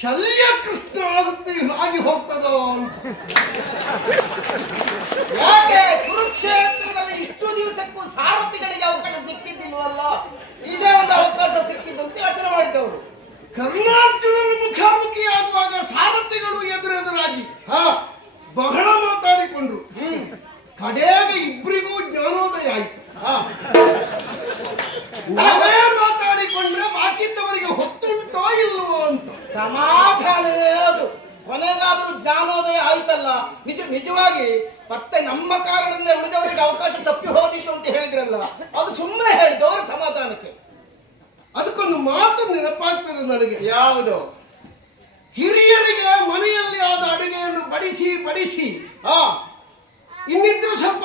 ಶಲ್ಯ ಕೃಷ್ಣ ಆಗುತ್ತೆ ಆಗಿ ಹೋಗ್ತದೋ ಯಾಕೆ ಕುರುಕ್ಷೇತ್ರದಲ್ಲಿ ಇಷ್ಟು ದಿವಸಕ್ಕೂ ಸಾರಥಿಗಳಿಗೆ ಅವಕಾಶ ಸಿಕ್ಕಿದ್ದಿಲ್ವಲ್ಲ, ಇದೇ ಒಂದು ಅವಕಾಶ ಸಿಕ್ಕಿದ್ದು ಅಂತ ಯೋಚನೆ ಮಾಡಿದವರು. ಕರ್ಣಾರ್ಜುನನ ಮುಖಾಮುಖಿಯಾಗುವಾಗ ಸಾರಥಿಗಳು ಎದುರೆದುರಾಗಿ ಬಹಳ ಮಾತಾಡಿಕೊಂಡ್ರು. ಕಡೆಗೆ ಇಬ್ಬರಿಗೂ ಜ್ಞಾನೋದಯ ಆಯ್ತು. ನಾವೇ ಮಾತಾಡಿಕೊಂಡ್ರೆ ಬಾಕಿದ್ದವರಿಗೆ ಹೊತ್ತುಂಟೋ ಇಲ್ವೋ ಅಂತ ಸಮಾಧಾನವೇ ಅದು. ಕೊನೆಗಾದ್ರೂ ಜ್ಞಾನೋದಯ ಆಯ್ತಲ್ಲ. ನಿಜವಾಗಿ ಮತ್ತೆ ನಮ್ಮ ಕಾರಣದಿಂದ ಉಳಿದವರಿಗೆ ಅವಕಾಶ ತಪ್ಪಿ ಹೋದಿತ್ತು ಅಂತ ಹೇಳಿದ್ರಲ್ಲ, ಅದು ಸುಮ್ಮನೆ ಹೇಳಿದವರ ಸಮಾಧಾನಕ್ಕೆ. ಅದಕ್ಕೊಂದು ಮಾತು ನೆನಪಾಗ್ತದೆ ನನಗೆ. ಯಾವುದು? ಹಿರಿಯರಿಗೆ ಮನೆಯಲ್ಲಿ ಆದ ಅಡುಗೆಯನ್ನು ಬಡಿಸಿ ಇನ್ನಿದ್ರು ಸ್ವಲ್ಪ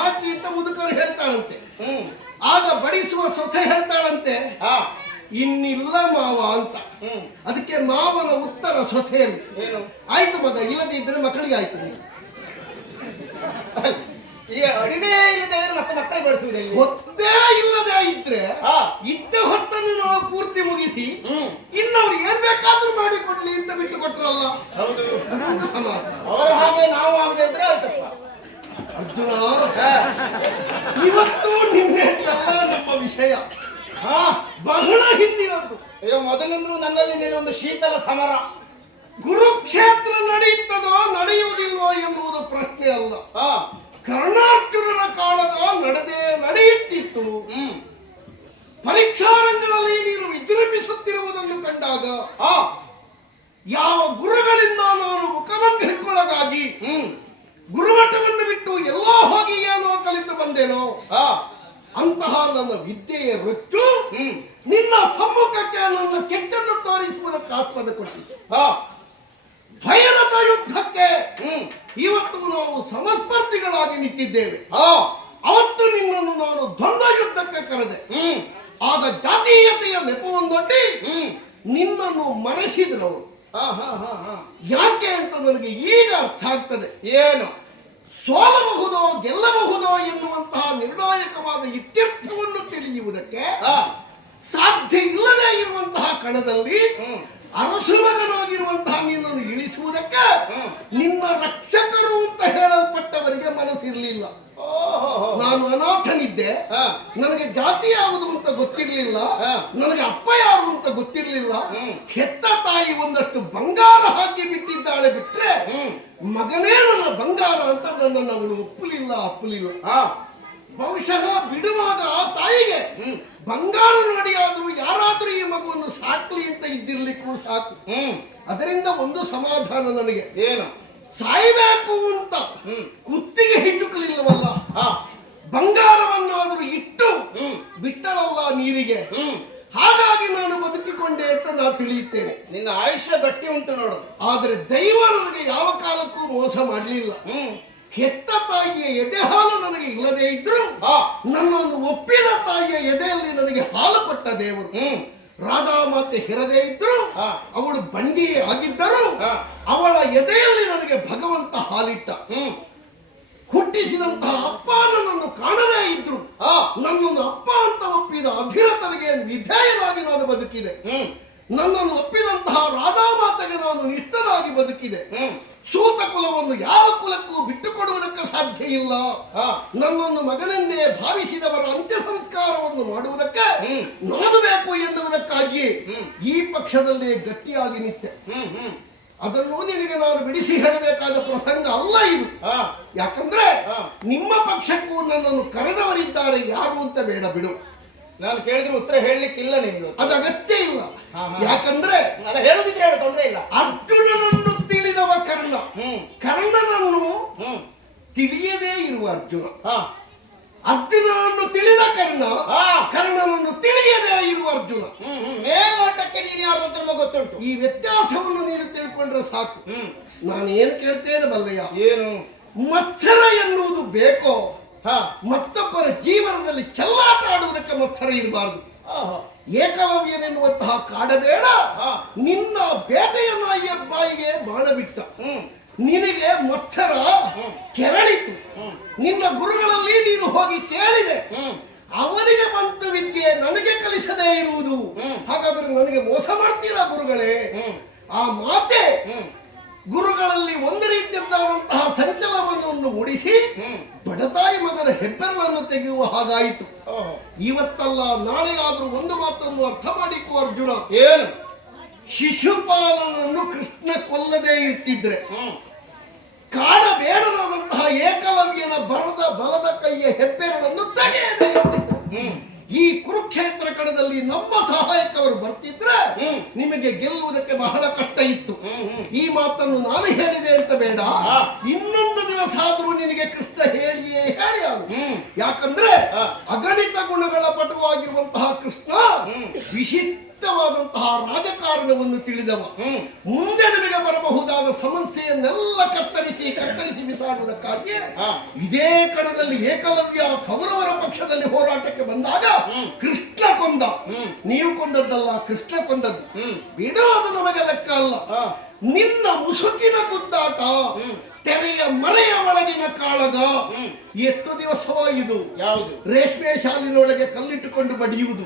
ಹಾಕಿ ಅಂತ ಮುದುಕರು ಹೇಳ್ತಾಳಂತೆ. ಆಗ ಬಡಿಸುವ ಸೊಸೆ ಹೇಳ್ತಾಳಂತೆ, ಇನ್ನಿಲ್ಲ ಮಾವ ಅಂತ. ಅದಕ್ಕೆ ಮಾವನ ಉತ್ತರ ಸೊಸೆಯಲ್ಲಿ, ಆಯ್ತು ಮಗ, ಇಲ್ಲದೆ ಇದ್ರೆ ಮಕ್ಕಳಿಗೆ ಆಯ್ತು. ಈಗ ಅಡಿಗೆ ಇಲ್ಲದೆ ಮತ್ತೆ ಮಕ್ಕಳಿಗೆ ಬಡಿಸುವುದಿಲ್ಲ. ಹೊತ್ತೇ ಇಲ್ಲದೆ ಇದ್ರೆ ಇದ್ದ ಹೊತ್ತನ್ನು ನಾವು ಪೂರ್ತಿ ಮುಗಿಸಿ ಇನ್ನವ್ರು ಏನ್ ಬೇಕಾದ್ರೂ ಮಾಡಿಕೊಡ್ಲಿ ಅಂತ ಬಿಟ್ಟು ಕೊಟ್ರಲ್ಲ. ಹೌದು, ಸಮಾಧಾನ. ಅವರ ಹಾಗೆ ನಾವು ಆಗದೆ ಇದ್ರೆ ಆಯ್ತಪ್ಪ. ಅರ್ಜುನ, ಇವತ್ತು ನಿನ್ನೆ ನಮ್ಮ ವಿಷಯ ಬಹಳ ಹಿಂದಿನದ್ದು. ಅಯ್ಯೋ, ಮೊದಲಿಂದ್ರೂ ನನ್ನಲ್ಲಿ ಒಂದು ಶೀತಲ ಸಮರ. ಕುರುಕ್ಷೇತ್ರ ನಡೆಯುತ್ತದೋ ನಡೆಯುವುದಿಲ್ವೋ ಎಂಬುದು ಪ್ರಶ್ನೆ ಅಲ್ಲ. ಕರ್ಣಾರ್ಜುನನ ಕಾಲದ ನಡೆಯುತ್ತಿತ್ತು. ಪರೀಕ್ಷಾರಂಗದಲ್ಲಿ ನೀನು ವಿಜೃಂಭಿಸುತ್ತಿರುವುದನ್ನು ಕಂಡಾಗ ಯಾವ ಗುರುಗಳಿಂದ ನಾನು ಮುಖಭಂಗಕ್ಕೊಳಗಾಗಿ ಗುರುಮಠವನ್ನು ಬಿಟ್ಟು ಎಲ್ಲೋ ಹೋಗಿ ಏನೋ ಕಲಿತು ಬಂದೇನೋ ಅಂತಹ ನನ್ನ ವಿದ್ಯೆಯ ರೊಚ್ಚು ನಿನ್ನ ಸಮ್ಮುಖಕ್ಕೆ ನನ್ನ ಕೆಟ್ಟನ್ನು ತೋರಿಸುವುದಕ್ಕೆ ಆಸ್ಪದ ಕೊಟ್ಟಿದೆ. ಭಯರತ ಯುದ್ಧಕ್ಕೆ ಇವತ್ತು ನಾವು ಸಮಸ್ಪರ್ಧಿಗಳಾಗಿ ನಿಂತಿದ್ದೇವೆ. ಅವತ್ತು ನಿನ್ನನ್ನು ನಾನು ದ್ವಂದ್ವ ಯುದ್ಧಕ್ಕೆ ಕರೆದೆ. ಆಗ ಜಾತೀಯತೆಯ ನೆಪವೊಂದೊಡ್ಡಿ ನಿನ್ನನ್ನು ಮರೆಸಿದ್ರು. ಯಾಕೆ ಅಂತ ನನಗೆ ಈಗ ಅರ್ಥ ಆಗ್ತದೆ. ಏನು? ಸೋಲಬಹುದೋ ಗೆಲ್ಲಬಹುದೋ ಎನ್ನುವಂತಹ ನಿರ್ಣಾಯಕವಾದ ಇತ್ಯರ್ಥವನ್ನು ತಿಳಿಯುವುದಕ್ಕೆ ಸಾಧ್ಯ ಇಲ್ಲದೆ ಇರುವಂತಹ ಕಣದಲ್ಲಿ ಅರಸು ಮಗನಾಗಿರುವಂತಹ ನಿನ್ನನ್ನು ಇಳಿಸುವುದಕ್ಕೆ ನಿನ್ನ ರಕ್ಷಕರು ಅಂತ ಹೇಳಲ್ಪಟ್ಟವರಿಗೆ ಮನಸ್ಸಿರಲಿಲ್ಲ. ನಾನು ಅನಾಥನಿದ್ದೆ, ನನಗೆ ಜಾತಿ ಯಾವುದು ಅಂತ ಗೊತ್ತಿರಲಿಲ್ಲ, ನನಗೆ ಅಪ್ಪ ಯಾರು ಅಂತ ಗೊತ್ತಿರಲಿಲ್ಲ. ಹೆತ್ತ ತಾಯಿ ಒಂದಷ್ಟು ಬಂಗಾರ ಹಾಕಿ ಬಿಟ್ಟಿದ್ದಾಳೆ ಬಿಟ್ರೆ ಮಗನೇ ನನ್ನ ಬಂಗಾರ ಅಂತ ನನ್ನನ್ನು ಅವಳು ಒಪ್ಪಲಿಲ್ಲ. ಬಹುಶಃ ಬಿಡುವಾಗ ಆ ತಾಯಿಗೆ ಬಂಗಾರ ನೋಡಿ ಆದ್ರೂ ಯಾರಾದ್ರೂ ಈ ಮಗುವನ್ನು ಸಾಕ್ಲಿ ಅಂತ ಇದ್ದಿರ್ಲಿಕ್ಕೂ ಸಾಕು. ಅದರಿಂದ ಒಂದು ಸಮಾಧಾನ ನನಗೆ. ಏನು? ಸಾಯ್ಬೇಕು ಅಂತ ಕುತ್ತಿಗೆ ಹಿಚುಕಲಿಲ್ಲವಲ್ಲ, ಬಂಗಾರವನ್ನಾದರೂ ಇಟ್ಟು ಬಿಟ್ಟಳಲ್ಲ ನೀರಿಗೆ. ಹಾಗಾಗಿ ನಾನು ಬದುಕಿಕೊಂಡೆ ಅಂತ ನಾನು ತಿಳಿಯುತ್ತೇನೆ. ನಿನ್ನ ಆಯುಷ್ಯ ಗಟ್ಟಿ ಉಂಟು ನೋಡು. ಆದರೆ ದೈವ ನನಗೆ ಯಾವ ಕಾಲಕ್ಕೂ ಮೋಸ ಮಾಡಲಿಲ್ಲ. ಹೆತ್ತ ತಾಯಿಯ ಎದೆ ಹಾಲು ನನಗೆ ಇಲ್ಲದೆ ಇದ್ರು ನನ್ನನ್ನು ಒಪ್ಪಿದ ತಾಯಿಯ ಎದೆಯಲ್ಲಿ ನನಗೆ ಹಾಲು ಕೊಟ್ಟ ದೇವರು. ರಾಧಾ ಮಾತೆ ಹಿರದೇ ಇದ್ರು, ಅವಳು ಬಂದಿಯೇ ಆಗಿದ್ದರು, ಅವಳ ಎದೆಯಲ್ಲಿ ನನಗೆ ಭಗವಂತ ಹಾಲಿಟ್ಟ. ಹುಟ್ಟಿಸಿದಂತಹ ಅಪ್ಪ ನನ್ನನ್ನು ಕಾಣದೇ ಇದ್ರು ನನ್ನನ್ನು ಅಪ್ಪ ಅಂತ ಒಪ್ಪಿದ ಅಧಿರತನಿಗೆ ವಿಧೇಯನಾಗಿ ನಾನು ಬದುಕಿದೆ. ನನ್ನನ್ನು ಒಪ್ಪಿದಂತಹ ರಾಧಾ ಮಾತೆಗೆ ನಾನು ನಿಷ್ಠನಾಗಿ ಬದುಕಿದೆ. ಸೂತ ಕುಲವನ್ನು ಯಾವ ಕುಲಕ್ಕೂ ಬಿಟ್ಟುಕೊಡುವುದಕ್ಕೆ ಸಾಧ್ಯ ಇಲ್ಲ. ನನ್ನನ್ನು ಮಗನೆಂದೇ ಭಾವಿಸಿದವರ ಅಂತ್ಯ ಸಂಸ್ಕಾರವನ್ನು ಮಾಡುವುದಕ್ಕೆ ನಾನು ಕಾರಣಕ್ಕಾಗಿ ಈ ಪಕ್ಷದಲ್ಲಿ ಗಟ್ಟಿಯಾಗಿ ನಿಂತೆ. ಅದನ್ನು ನಿನಗೆ ನಾನು ಬಿಡಿಸಿ ಹೇಳಬೇಕಾದ ಪ್ರಸಂಗ ಅಲ್ಲ ಇದು. ಯಾಕಂದ್ರೆ ನಿಮ್ಮ ಪಕ್ಷಕ್ಕೂ ನನ್ನನ್ನು ಕರೆದವರಿದ್ದಾರೆ, ಯಾರು ಅಂತ ಬೇಡ ಬಿಡು. ನಾನು ಕೇಳಿದ್ರೆ ಉತ್ತರ ಹೇಳಲಿಕ್ಕಿಲ್ಲ ನಿನಗೆ, ಅದು ಅಗತ್ಯ ಇಲ್ಲ. ಯಾಕಂದ್ರೆ ಹೇಳುದಿದ್ರೆ ಹೇಳು, ತೊಂದ್ರೆ ಇಲ್ಲ. ಅರ್ಜುನನನ್ನು ತಿಳಿದವ ಕರ್ಣ, ಕರ್ಣನನ್ನು ತಿಳಿಯದೇ ಇರುವ ಅರ್ಜುನ, ಅರ್ಜುನನನ್ನು ತಿಳಿದ ಕರ್ಣ, ಕರ್ಣನನ್ನು ತಿಳಿಯದೇ ಇರುವ ಅರ್ಜುನ. ಮೇಲ್ನೋಟಕ್ಕೆ ನೀನು ಯಾರು ಅಂತ ನಮಗೆ ಗೊತ್ತುಂಟು. ಈ ವ್ಯತ್ಯಾಸವನ್ನು ನೀನು ತಿಳ್ಕೊಂಡ್ರೆ ಸಾಕು. ನಾನು ಏನು ಕೇಳ್ತೇನೆ ಬಲ್ಲಯ್ಯ, ಏನು ಮತ್ಸರ ಎನ್ನುವುದು ಬೇಕೋ? ಮತ್ತೊಬ್ಬರ ಜೀವನದಲ್ಲಿ ಚೆಲ್ಲಾಟ ಆಡುವುದಕ್ಕೆ ಮತ್ಸರ ಇರಬಾರದು. ಏಕಲವ್ಯನೆನ್ನುವಂತಹ ಕಾಡಬೇಡ, ನಿನ್ನ ಬೇಟೆಯ ನಾಯಿಯ ಬಾಯಿಗೆ ಬಾಣ ಬಿಟ್ಟ. ನಿನಗೆ ಮತ್ಸರ ಕೆರಳಿತು. ನಿನ್ನ ಗುರುಗಳಲ್ಲಿ ನೀನು ಹೋಗಿ ಕೇಳಿದೆ, ಅವನಿಗೆ ಬಂತು ವಿದ್ಯೆ ನನಗೆ ಕಲಿಸದೇ ಇರುವುದು. ಹಾಗಾದ್ರೆ ನನಗೆ ಮೋಸ ಮಾಡ್ತೀರಾ ಗುರುಗಳೇ? ಆ ಮಾತೆ ಗುರುಗಳಲ್ಲಿ ಒಂದು ರೀತಿಯಂತಹ ಸಂಚಲನವನ್ನು ಮೂಡಿಸಿ ಬಡತಾಯಿ ಮಗನ ಹೆಬ್ಬೆರಳನ್ನು ತೆಗೆಯುವ ಹಾಗಾಯಿತು. ಇವತ್ತಲ್ಲ ನಾಳೆಗಾದ್ರೂ ಒಂದು ಮಾತನ್ನು ಅರ್ಥ ಮಾಡಿಕೋ ಅರ್ಜುನ. ಏನು? ಶಿಶುಪಾಲನನ್ನು ಕೃಷ್ಣ ಕೊಲ್ಲದೇ ಇರ್ತಿದ್ರೆ ಕಾಡಬೇಡನಾದಂತಹ ಏಕಲವ್ಯನ ಬಲದ ಕೈಯ ಹೆಬ್ಬೆರಳನ್ನು ತೆಗೆಯದೇ ಇರ್ತಿದ್ರು. ಈ ಕುರುಕ್ಷೇತ್ರ ಕಣದಲ್ಲಿ ನಮ್ಮ ಸಹಾಯಕವರು ಬರ್ತಿದ್ರೆ ನಿಮಗೆ ಗೆಲ್ಲುವುದಕ್ಕೆ ಬಹಳ ಕಷ್ಟ ಇತ್ತು. ಈ ಮಾತನ್ನು ನಾನು ಹೇಳಿದೆ ಅಂತ ಬೇಡ, ಇನ್ನೊಂದು ದಿವಸ ಆದ್ರೂ ನಿನಗೆ ಕೃಷ್ಣ ಹೇಳಿಯೇ ಹೇಳಿ. ಯಾಕಂದ್ರೆ ಅಗಣಿತ ಗುಣಗಳ ಪಟುವಾಗಿರುವಂತಹ ಕೃಷ್ಣ ವಿಶಿಷ್ಟವಾದಂತಹ ರಾಜಕಾರಣವನ್ನು ತಿಳಿದವ. ಮುಂದೆ ನಿಮಗೆ ಬರಬಹುದಾದ ಸಮಸ್ಯೆಯನ್ನೆಲ್ಲ ಕತ್ತರಿಸಿ ಬಿಸಾಡುವುದಕ್ಕಾಗಿ ಇದೇ ಕಣದಲ್ಲಿ ಏಕಲವ್ಯ ಕೌರವರ ಪಕ್ಷದಲ್ಲಿ ಹೋರಾಟಕ್ಕೆ ಬಂದಾಗ ಕೃಷ್ಣ ಕೊಂದ. ನೀವು ಕೊಂದದ್ದಲ್ಲ, ಕೃಷ್ಣ ಕೊಂದದ್ದು. ಬಿಡೋದು ನಮಗೆ ಲೆಕ್ಕ ಅಲ್ಲ. ನಿನ್ನ ಮುಸುಕಿನ ಗುದ್ದಾಟ, ತೆರೆಯ ಮರೆಯ ಒಳಗಿನ ಕಾಳಗ ಎಷ್ಟು ದಿವಸವೋ ಇದು. ಯಾವುದು? ರೇಷ್ಮೆ ಶಾಲಿನೊಳಗೆ ಕಲ್ಲಿಟ್ಟುಕೊಂಡು ಬಡಿಯುವುದು.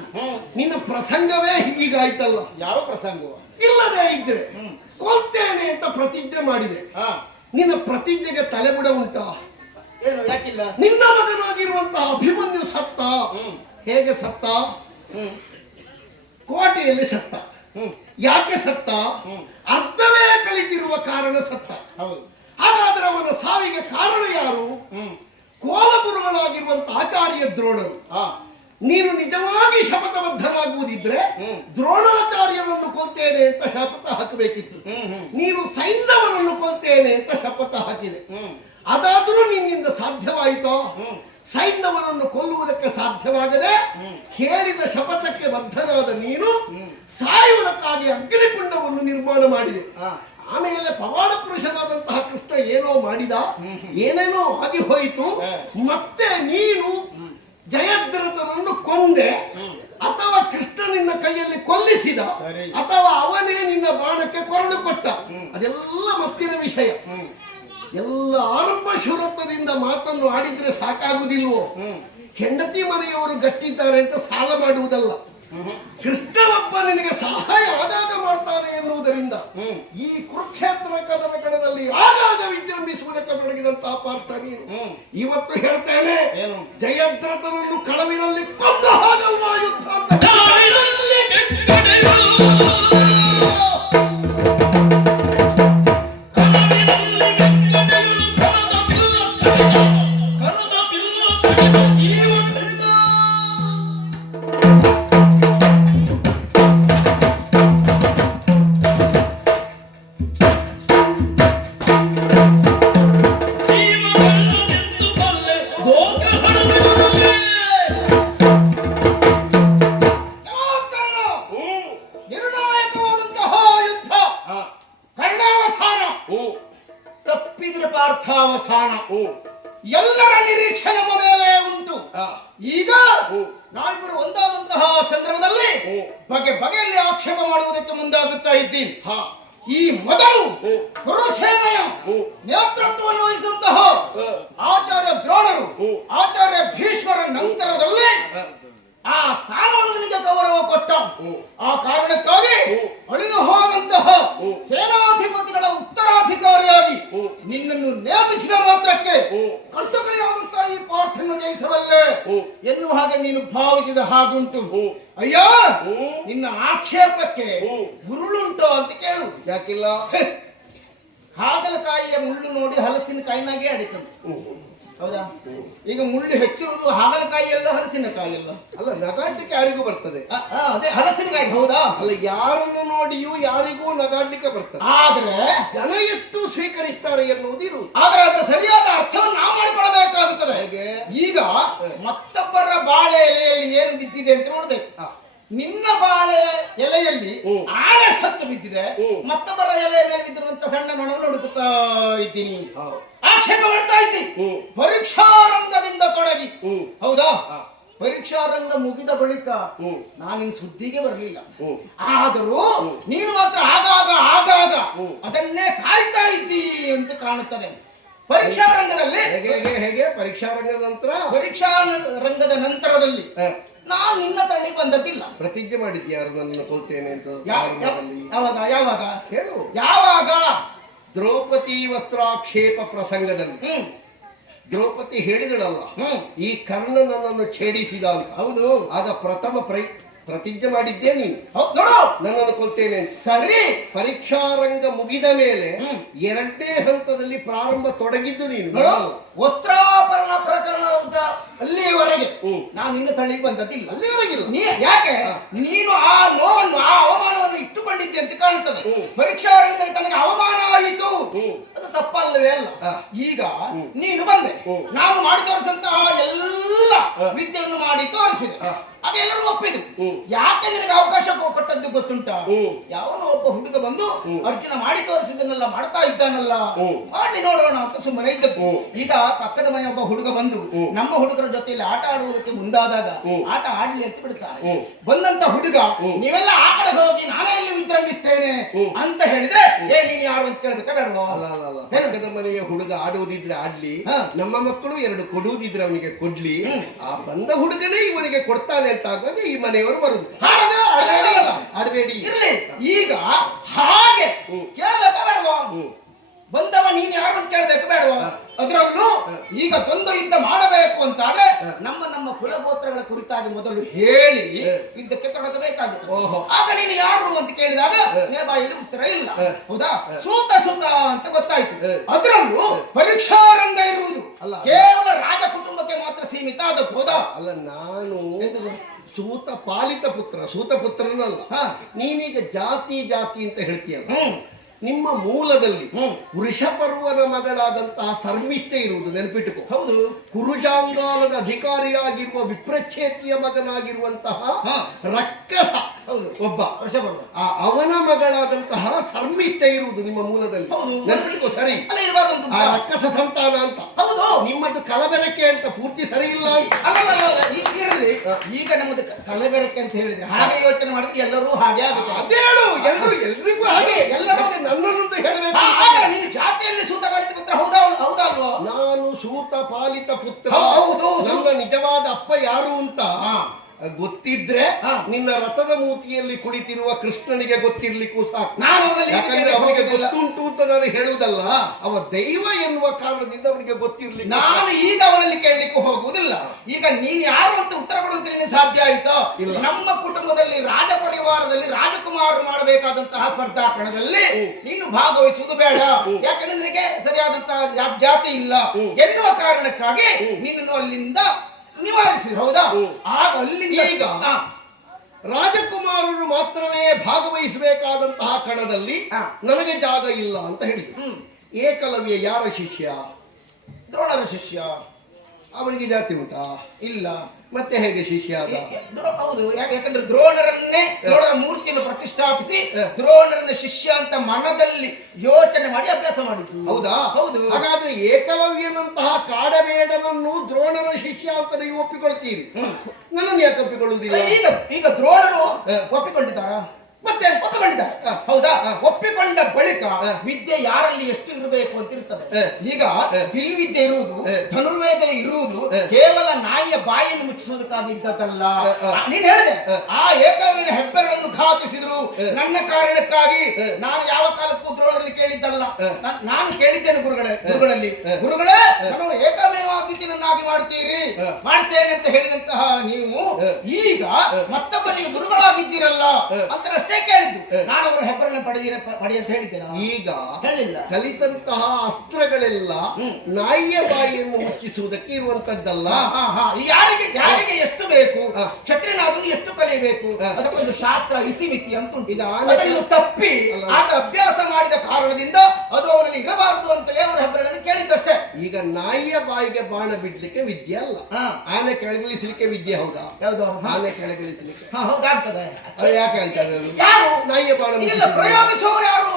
ನಿನ್ನ ಪ್ರಸಂಗವೇ ಹೀಗಾಯ್ತಲ್ಲ. ಯಾವ ಪ್ರಸಂಗ? ಇಲ್ಲದೆ ಇದ್ರೆ ಕೊಲ್ತೇನೆ ಅಂತ ಪ್ರತಿಜ್ಞೆ ಮಾಡಿದೆ. ನಿನ್ನ ಪ್ರತಿಜ್ಞೆಗೆ ತಲೆಬುಡ ಉಂಟಾ? ಏನು? ಯಾಕಿಲ್ಲ? ನಿನ್ನ ಮಗನಾಗಿರುವಂತಹ ಅಭಿಮನ್ಯು ಸತ್ತ. ಹೇಗೆ ಸತ್ತ? ಕೋಟೆಯಲ್ಲಿ ಸತ್ತ. ಯಾಕೆ ಸತ್ತ? ಅರ್ಥವೇ ಕಲಿತಿರುವ ಕಾರಣ ಸತ್ತ. ಹಾಗಾದ್ರೆ ಅವನ ಸಾವಿಗೆ ಕಾರಣ ಯಾರು? ಕೋಲಗುರುಗಳಾಗಿರುವಂತಹ ಆಚಾರ್ಯ ದ್ರೋಣರು. ನೀನು ನಿಜವಾಗಿ ಶಪಥಬದ್ಧರಾಗುವುದಿದ್ರೆ ದ್ರೋಣಾಚಾರ್ಯರನ್ನು ಕೊಲ್ತೇನೆ ಅಂತ ಶಪಥ ಹಾಕಬೇಕಿತ್ತು. ನೀನು ಸೈಂಧವನನ್ನು ಕೊಲ್ತೇನೆ ಅಂತ ಶಪಥ ಹಾಕಿದೆ. ಅದಾದರೂ ನಿನ್ನಿಂದ ಸಾಧ್ಯವಾಯಿತೋ? ಸೈಂಧವನನ್ನು ಕೊಲ್ಲುವುದಕ್ಕೆ ಸಾಧ್ಯವಾಗದೆ ಹೇರಿದ ಶಪಥಕ್ಕೆ ಬದ್ಧನಾದ ನೀನು ಸಾಯುವುದಕ್ಕಾಗಿ ಅಗ್ನಿಕುಂಡವನ್ನು ನಿರ್ಮಾಣ ಮಾಡಿದೆ. ಆಮೇಲೆ ಪವಾಡ ಪುರುಷನಾದಂತಹ ಕೃಷ್ಣ ಏನೋ ಮಾಡಿದ, ಏನೇನೋ ಆಗಿ ಹೋಯಿತು. ಮತ್ತೆ ನೀನು ಜಯದ್ರಥನನ್ನು ಕೊಂದೆ, ಅಥವಾ ಕೃಷ್ಣ ನಿನ್ನ ಕೈಯಲ್ಲಿ ಕೊಲ್ಲಿಸಿದ, ಅಥವಾ ಅವನೇ ನಿನ್ನ ಬಾಣಕ್ಕೆ ಕೊರಳು ಕೊಟ್ಟ. ಅದೆಲ್ಲ ಮತ್ತಿನ ವಿಷಯ. ಎಲ್ಲ ಆರಂಭ ಶೂರತ್ವದಿಂದ ಮಾತನ್ನು ಆಡಿದ್ರೆ ಸಾಕಾಗುವುದಿಲ್ವೋ? ಹೆಂಡತಿ ಮನೆಯವರು ಗಟ್ಟಿದ್ದಾರೆ ಅಂತ ಸಾಲ ಮಾಡುವುದಲ್ಲ. ಕೃಷ್ಣ ಒಬ್ಬ ನಿನಗೆ ಸಹಾಯ ಆಗಾಗ ಮಾಡ್ತಾನೆ ಎನ್ನುವುದರಿಂದ ಈ ಕುರುಕ್ಷೇತ್ರ ಕದನ ಕಣದಲ್ಲಿ ಆಗಾಗ ವಿಜೃಂಭಿಸುವುದಕ್ಕೆ ತೊಡಗಿದಂತಹ ಪಾರ್ಥ ನೀನು. ಇವತ್ತು ಹೇಳ್ತೇನೆ, ಜಯದ್ರಥನನ್ನು ಕಳವಿನಲ್ಲಿ ಕೊಂದ ಹಾಗಲ್ವಾ ಯುದ್ಧ ಅಂತ. ತಪ್ಪಿದ್ರೆ ಪಾರ್ಥಾವಸಾನ. ಎಲ್ಲರ ನಿರೀಕ್ಷೆ ನಮ್ಮ ಮೇಲೆ ಉಂಟು. ಈಗ ನಾವಿಬ್ಬರು ಒಂದಾದಂತಹ ಸಂದರ್ಭದಲ್ಲಿ ಬಗೆ ಬಗೆಯಲ್ಲಿ ಆಕ್ಷೇಪ ಮಾಡುವುದಕ್ಕೆ ಮುಂದಾಗುತ್ತಾ ಇದ್ದೀನಿ. ಈ ಮೊದಲು ಕುರುಸೇನೆಯ ನೇತೃತ್ವವನ್ನು ವಹಿಸಿದಂತಹ ಆಚಾರ್ಯ ದ್ರೋಣರು, ಆಚಾರ್ಯ ಭೀಷ್ಮರ ನಂತರದಲ್ಲಿ ಆ ಸ್ಥಾನವನ್ನು ನಿಮಗೆ ಗೌರವ ಕೊಟ್ಟ. ಆ ಕಾರಣಕ್ಕಾಗಿ ಅಳಿದು ಹೋದಂತಹ ಸೇನಾಧಿಪತಿಗಳ ಉತ್ತರಾಧಿಕಾರಿಯಾಗಿ ನಿನ್ನನ್ನು ನೇಮಿಸಿದ ಮಾತ್ರಕ್ಕೆ ಕಷ್ಟಕರಿಯಾದಂತಹ ಈ ಪಾರ್ಥನ್ನು ಜಯಿಸಬಲ್ಲೆ ಎನ್ನುವ ಹಾಗೆ ನೀನು ಭಾವಿಸಿದ ಹಾಗುಂಟು. ಅಯ್ಯ, ನಿನ್ನ ಆಕ್ಷೇಪಕ್ಕೆ ಗುರುಳುಂಟು ಅಂತ ಕೇಳು. ಯಾಕಿಲ್ಲ? ಹಾಗಲಕಾಯಿಯ ಮುಳ್ಳು ನೋಡಿ ಹಲಸಿನಕಾಯಿನಾಗೆ ಅಡಿತಂತೆ. ಹೌದಾ? ಈಗ ಮುಳ್ಳು ಹೆಚ್ಚಿರುವುದು ಹಾಗಲಕಾಯಿ ಎಲ್ಲ ಹಲಸಿನಕಾಯಿ ಎಲ್ಲ ಅಲ್ಲ, ನಗಾಡ್ಲಿಕ್ಕೆ ಯಾರಿಗೂ ಬರ್ತದೆ. ಅದೇ ಹಲಸಿನಕಾಯಿ. ಹೌದಾ? ಅಲ್ಲ, ಯಾರನ್ನು ನೋಡಿಯೂ ಯಾರಿಗೂ ನಗಾಡ್ಲಿಕ್ಕೆ ಬರ್ತದೆ. ಆದ್ರೆ ಜನ ಎಷ್ಟು ಸ್ವೀಕರಿಸ್ತಾರೆ ಎನ್ನುವುದು ಇರುವುದು. ಆದ್ರೆ ಅದರ ಸರಿಯಾದ ಅರ್ಥವನ್ನು ನಾವು ಮಾಡಿಕೊಳ್ಳಬೇಕಾಗುತ್ತದೆ. ಹೇಗೆ? ಈಗ ಮತ್ತೊಬ್ಬರ ಬಾಳೆ ಎಲೆಯಲ್ಲಿ ಏನು ಬಿದ್ದಿದೆ ಅಂತ ನೋಡ್ಬೇಕು. ನಿನ್ನ ಬಾಳೆ ಎಲೆಯಲ್ಲಿ ಆನೆ ಸತ್ತು ಬಿದ್ದಿದೆ, ಮತ್ತೊಬ್ಬರ ಎಲೆ ಮೇಲೆ ಬಿದ್ದಿರುವಂತ ಸಣ್ಣ ನೊಣವನ್ನು ಹುಡುಕುತ್ತಾ ಇದ್ದೀನಿ, ಆಕ್ಷೇಪ ಮಾಡ್ತಾ ಇದ್ದೀನಿ. ಪರೀಕ್ಷಾ ರಂಗದಿಂದ ತೊಡಗಿ. ಹೌದಾ? ಪರೀಕ್ಷಾ ರಂಗ ಮುಗಿದ ಬಳಿಕ ನಾನಿನ್ ಸುದ್ದಿಗೆ ಬರಲಿಲ್ಲ. ಆದರೂ ನೀನು ಮಾತ್ರ ಆಗಾಗ ಆಗಾಗ ಅದನ್ನೇ ಕಾಯ್ತಾ ಇದ್ದಿ ಅಂತ ಕಾಣುತ್ತದೆ. ಪರೀಕ್ಷಾ ರಂಗದಲ್ಲಿ ಹೇಗೆ ಪರೀಕ್ಷಾ ರಂಗದ ನಂತರ? ಪರೀಕ್ಷಾ ರಂಗದ ನಂತರದಲ್ಲಿ ನಾನು ನಿನ್ನ ತಳಿ ಬಂದದ್ದಿಲ್ಲ. ಪ್ರತಿಜ್ಞೆ ಮಾಡಿದ್ಯಾರು ನನ್ನನ್ನು ಕೊಲ್ತೇನೆ ಅಂತ? ಯಾವಾಗ ಯಾವಾಗ ಹೇಳು. ಯಾವಾಗ? ದ್ರೌಪದಿ ವಸ್ತ್ರಾಕ್ಷೇಪ ಪ್ರಸಂಗದಲ್ಲಿ ದ್ರೌಪದಿ ಹೇಳಿದಳಲ್ಲ, ಈ ಕರ್ಣ ನನ್ನನ್ನು ಛೇಡಿಸಿದ ಅಂತ. ಹೌದು. ಆಗ ಪ್ರಥಮ ಪ್ರತಿಜ್ಞೆ ಮಾಡಿದ್ದೇ ನೀನು, ನೋಡು ನನ್ನನ್ನು ಕೊಲ್ತೇನೆ ಅಂತ. ಸರಿ. ಪರೀಕ್ಷಾ ರಂಗ ಮುಗಿದ ಮೇಲೆ ಎರಡನೇ ಹಂತದಲ್ಲಿ ಪ್ರಾರಂಭ ತೊಡಗಿದ್ದು ನೀನು. ವಸ್ತ್ರಾಪರಣ ಪ್ರಕರಣ ಅಲ್ಲಿವರೆಗೆ ನಾನು ನಿನ್ನ ತಳಿಗೆ ಬಂದದ್ದಿಲ್ಲ. ಅಲ್ಲಿವರೆಗಿಲ್ಲ. ಯಾಕೆ? ನೀನು ಆ ನೋವನ್ನು ಆ ಅವಮಾನವನ್ನು ಇಟ್ಟುಕೊಂಡಿದ್ದೆ ಅಂತ ಕಾಣುತ್ತದೆ. ಪರೀಕ್ಷಾ ರಂಗದಲ್ಲಿ ತನಗೆ ಅವಮಾನ ಆಯಿತು, ಅದು ತಪ್ಪಲ್ಲವೇ ಅಲ್ಲ. ಈಗ ನೀನು ಬಂದೆ, ನಾನು ಮಾಡಿ ತೋರಿಸಂತಹ ಎಲ್ಲ ವಿದ್ಯೆಯನ್ನು ಮಾಡಿ ತೋರಿಸಿದೆ, ಅದೆಲ್ಲರೂ ಒಪ್ಪಿದ್ರು. ಯಾಕೆ ನಿನಗೆ ಅವಕಾಶ ಕೊಟ್ಟದ್ದು ಗೊತ್ತುಂಟ? ಯಾವನೋ ಒಬ್ಬ ಹುಡುಗ ಬಂದು ಅರ್ಜುನ ಮಾಡಿ ತೋರಿಸಿದನ್ನೆಲ್ಲ ಮಾಡ್ತಾ ಇದ್ದಾನಲ್ಲ, ಮಾಡಿ ನೋಡೋಣ ಅಂತ ಸುಮ್ಮನೆ ಇದ್ದದ್ದು. ಈಗ ಪಕ್ಕದ ಮನೆ ಒಬ್ಬ ಹುಡುಗ ಬಂದು ನಮ್ಮ ಹುಡುಗರ ಜೊತೆಯಲ್ಲಿ ಆಟ ಆಡುವುದಕ್ಕೆ ಮುಂದಾದಾಗ ಆಟ ಆಡ್ಲಿ ಅಂತ ಬಿಡ್ತಾರೆ. ಬಂದಂತ ಹುಡುಗ ನೀವೆಲ್ಲ ಆ ಕಡೆ ಹೋಗಿ ನಾನೇ ಇಲ್ಲಿ ವಿಜೃಂಭಿಸ್ತೇನೆ ಅಂತ ಹೇಳಿದ್ರೆ ನೀನು ಯಾರು ಅಂತ ಕೇಳ್ಬೇಕಾ ಬೇಡವಾ? ಪಕ್ಕದ ಮನೆಯ ಹುಡುಗ ಆಡುವುದಿದ್ರೆ ಆಡ್ಲಿ, ನಮ್ಮ ಮಕ್ಕಳು ಎರಡು ಕೊಡುವುದಿದ್ರೆ ಅವನಿಗೆ ಕೊಡ್ಲಿ, ಆ ಬಂದ ಹುಡುಗನೇ ಇವನಿಗೆ ಕೊಡ್ತಾನೆ ಅಂತ ಆಗುವಾಗ ಈ ಮನೆಯವರು ಬರುದು. ಆಡಬೇಡಿ ಇರ್ಲಿ. ಈಗ ಹಾಗೆ ಕೇಳಬೇಕಾ ಬೇಡವಾ? ಬಂದವ ನೀನ್ ಯಾರು ಅಂತ ಕೇಳಬೇಕು ಬೇಡವಾ? ಅದರಲ್ಲೂ ಈಗ ದ್ವಂದ್ವ ಯುದ್ಧ ಮಾಡಬೇಕು ಅಂತಾದ್ರೆ ನಮ್ಮ ನಮ್ಮ ಕುಲಗೋತ್ರಗಳ ಕುರಿತಾಗಿ ಮೊದಲು ಹೇಳಿ ಯುದ್ಧಕ್ಕೆ ತೊಡಗಬೇಕಾಗುತ್ತೆ. ಆಗ ನೀನು ಯಾರು ಅಂತ ಕೇಳಿದಾಗ ನಿನ್ನ ಬಾಯಲ್ಲಿ ಉತ್ತರ ಇಲ್ಲ. ಹೌದಾ? ಸೂತ ಸುತ ಅಂತ ಗೊತ್ತಾಯ್ತು. ಅದರಲ್ಲೂ ಪರೀಕ್ಷಾ ರಂಗ ಇರುವುದು ಕೇವಲ ರಾಜ ಕುಟುಂಬಕ್ಕೆ ಮಾತ್ರ ಸೀಮಿತ ಆದದ್ದು. ಹೌದಾ? ಅಲ್ಲ, ನಾನು ಸೂತ ಪಾಲಿತ ಪುತ್ರ, ಸೂತ ಪುತ್ರನಲ್ಲ. ನೀನೀಗ ಜಾತಿ ಜಾತಿ ಅಂತ ಹೇಳ್ತೀಯಲ್ಲ, ನಿಮ್ಮ ಮೂಲದಲ್ಲಿ ವೃಷಪರ್ವನ ಮಗಳಾದಂತಹ ಸರ್ಮಿಷ್ಠೆ ಇರುವುದು ನೆನಪಿಟ್ಟುಕೋ. ಹೌದು. ಕುರುಜಾಂಗಾಲದ ಅಧಿಕಾರಿಯಾಗಿರುವ ವಿಪ್ರಚೇತಿಯ ಮಗನಾಗಿರುವಂತಹ ರಕ್ಕಸ ಒಬ್ಬ ವೃಷಪರ್ವ, ಅವನ ಮಗಳಾದಂತಹ ಸರ್ಮಿಷ್ಠೆ ಇರುವುದು ನಿಮ್ಮ ಮೂಲದಲ್ಲಿ. ನೆನಪಿಟ್ಟುಕೋ. ಸರಿ, ಆ ರಕ್ಕಸ ಸಂತಾನ ಅಂತ. ಹೌದು. ನಿಮ್ಮದು ಕಲಬೆರಕೆ ಅಂತ ಪೂರ್ತಿ ಸರಿ ಇಲ್ಲ. ಈಗ ನಮ್ಮದು ಕಲಬೆರಕೆ ಅಂತ ಹೇಳಿದ್ರೆ ಹಾಗೆ ಯೋಚನೆ ಮಾಡಿದ್ರೆ ಎಲ್ಲರೂ ಹಾಗೆ ಆಗುತ್ತೆ. ಅದೇಳು, ಎಲ್ರಿಗೂ ಹಾಗೆ. ಎಲ್ಲರೂ ನನ್ನನ್ನು ಹೇಳಬೇಕು. ನೀನು ಜಾತಿಯಲ್ಲಿ ಸೂತ ಪಾಲಿತ ಪುತ್ರ. ಹೌದಾ? ಹೌದಾ ಅಲ್ವಾ? ನಾನು ಸೂತ ಪಾಲಿತ ಪುತ್ರ. ಹೌದು. ನನ್ನ ನಿಜವಾದ ಅಪ್ಪ ಯಾರು ಅಂತ ಗೊತ್ತಿದ್ರೆ ನಿನ್ನ ರಥದ ಮೂತಿಯಲ್ಲಿ ಕುಳಿತಿರುವ ಕೃಷ್ಣನಿಗೆ ಗೊತ್ತಿರ್ಲಿಕ್ಕೂ ಸಾಕು. ಯಾಕಂದ್ರೆ ಅವನಿಗೆ ಗೊತ್ತುಂಟು ಅಂತ ನಾನು ಹೇಳುವುದಲ್ಲ, ಅವ ದೈವ ಎನ್ನುವ ಕಾರಣದಿಂದ ಅವನಿಗೆ ಗೊತ್ತಿರ್ಲಿಕ್ಕೆ ನಾನು ಈಗ ಅವನಲ್ಲಿ ಕೇಳಲಿಕ್ಕೆ ಹೋಗುವುದಿಲ್ಲ. ಈಗ ನೀನು ಯಾರು ಅಂತ ಉತ್ತರ ಕೊಡುವುದಕ್ಕೆ ಸಾಧ್ಯ ಆಯ್ತಾ? ನಮ್ಮ ಕುಟುಂಬದಲ್ಲಿ ರಾಜ ಪರಿವಾರದಲ್ಲಿ ರಾಜಕುಮಾರರು ಮಾಡಬೇಕಾದಂತಹ ಸ್ಪರ್ಧಾಕಣದಲ್ಲಿ ನೀನು ಭಾಗವಹಿಸುವುದು ಬೇಡ. ಯಾಕಂದ್ರೆ ನಿನಗೆ ಸರಿಯಾದಂತಹ ಜಾತಿ ಇಲ್ಲ ಎನ್ನುವ ಕಾರಣಕ್ಕಾಗಿ ನಿನ್ನನ್ನು ಅಲ್ಲಿಂದ ನಿವಾರಿಸಿದ್ರು. ಹೌದಾ? ಆಗ ಅಲ್ಲಿ ಈಗ ರಾಜಕುಮಾರರು ಮಾತ್ರವೇ ಭಾಗವಹಿಸಬೇಕಾದಂತಹ ಕಣದಲ್ಲಿ ನನಗೆ ಜಾಗ ಇಲ್ಲ ಅಂತ ಹೇಳಿದ್ರು. ಏಕಲವ್ಯ ಯಾರ ಶಿಷ್ಯ? ದ್ರೋಣರ ಶಿಷ್ಯ. ಅವನಿಗೆ ಜಾತಿ ಉಂಟಾ? ಇಲ್ಲ. ಮತ್ತೆ ಹೇಗೆ ಶಿಷ್ಯ ಆದ? ಹೌದು. ಯಾಕಂದ್ರೆ ದ್ರೋಣರ ಮೂರ್ತಿಯನ್ನು ಪ್ರತಿಷ್ಠಾಪಿಸಿ ದ್ರೋಣರನ್ನ ಶಿಷ್ಯ ಅಂತ ಮನದಲ್ಲಿ ಯೋಚನೆ ಮಾಡಿ ಅಭ್ಯಾಸ ಮಾಡಿದ್ರು. ಹೌದಾ? ಹೌದು. ಹಾಗಾದ್ರೆ ಏಕಲವ್ಯನಂತಹ ಕಾಡಬೇಡನನ್ನು ದ್ರೋಣರ ಶಿಷ್ಯ ಅಂತ ನೀವು ಒಪ್ಪಿಕೊಳ್ತೀರಿ, ನನ್ನನ್ನು ಯಾಕೆ ಒಪ್ಪಿಕೊಳ್ಳುವುದಿಲ್ಲ? ಈಗ ದ್ರೋಣರು ಒಪ್ಪಿಕೊಂಡಿದ್ದಾರಾ? ಮತ್ತೆ ಒಪ್ಪಿಕೊಂಡಿದ್ದಾರೆ. ಹೌದಾ? ಒಪ್ಪಿಕೊಂಡ ಬಳಿಕ ವಿದ್ಯೆ ಯಾರಲ್ಲಿ ಎಷ್ಟು ಇರಬೇಕು ಅಂತ ಇರ್ತದೆ. ಈಗ ವಿದ್ಯೆ ಇರುವುದು, ಧನುರ್ವೇದ ಇರುವುದು ಕೇವಲ ನಾಯಿಯ ಬಾಯಿಯನ್ನು ಮುಚ್ಚಿಸುವುದಕ್ಕಾಗಿ ಇದ್ದದ್ದಲ್ಲ. ನೀನ್ ಹೇಳಿದೆ ಆ ಏಕವಿನ ಹೆಬ್ಬೆರಳನ್ನು ಘಾತಿಸಿದ್ರು ನನ್ನ ಕಾರಣಕ್ಕಾಗಿ. ನಾನು ಯಾವ ಕಾಲಕ್ಕೂ ದ್ರೋಣರಲ್ಲಿ ಕೇಳಿದ್ದಲ್ಲ. ನಾನು ಕೇಳಿದ್ದೇನೆ ಗುರುಗಳಲ್ಲಿ, ಗುರುಗಳೇ ನನ್ನನ್ನು ಏಕಮೇವಾದ್ವಿತೀಯನನ್ನಾಗಿ ಮಾಡ್ತೇನೆ ಅಂತ ಹೇಳಿದಂತಹ ನೀವು ಈಗ ಮತ್ತೊಬ್ಬರಿಗೆ ಗುರುಗಳಾಗಿದ್ದೀರಲ್ಲ ಅಂತ ಅಷ್ಟೇ ಕೇಳಿದ್ದು. ನಾನು ಅವರ ಹೆಬ್ಬರನ್ನು ಪಡಿ ಅಂತ ಹೇಳಿದ್ದೇನೆ. ಈಗ ಹೇಳಿಲ್ಲ. ಕಲಿತಂತಹ ಅಸ್ತ್ರಗಳೆಲ್ಲ ನಾಯಿಯ ಬಾಯಿಯನ್ನು ಮುಚ್ಚಿಸುವುದಕ್ಕೆ ಇರುವಂತದ್ದಲ್ಲ. ಯಾರಿಗೆ ಎಷ್ಟು ಬೇಕು, ಕ್ಷತ್ರಿಯನಾದ್ರೂ ಎಷ್ಟು ಕಲಿಯಬೇಕು, ಅದಕ್ಕೊಂದು ಶಾಸ್ತ್ರ ಇತಿಮಿತಿ ಅಂತ ಉಂಟು. ಅದನ್ನು ತಪ್ಪಿ ಆತ ಅಭ್ಯಾಸ ಮಾಡಿದ ಕಾರಣದಿಂದ ಅದು ಅವರಲ್ಲಿ ಇರಬಾರದು ಅಂತಲೇ ಅವರ ಹೆಬ್ಬರನ್ನು ಕೇಳಿದ್ದಷ್ಟೇ. ಈಗ ನಾಯಿಯ ಬಾಯಿಗೆ ಬಾಣ ಬಿಡ್ಲಿಕ್ಕೆ ವಿದ್ಯೆ ಅಲ್ಲ, ಆನೆ ಕೆಳಗಿಳಿಸಲಿಕ್ಕೆ ವಿದ್ಯೆ. ಹೌದಾ? ಯಾವುದು? ಆನೆ ಕೆಳಗಿಳಿಸಲಿಕ್ಕೆ ಹೌದಾಗ್ತದೆ. ಅದು ಯಾಕೆ ಅಂತ ಯಾರು ನಾಯಿಯ ಬಾಣ ಪ್ರಯೋಗಿಸುವವರು ಯಾರು?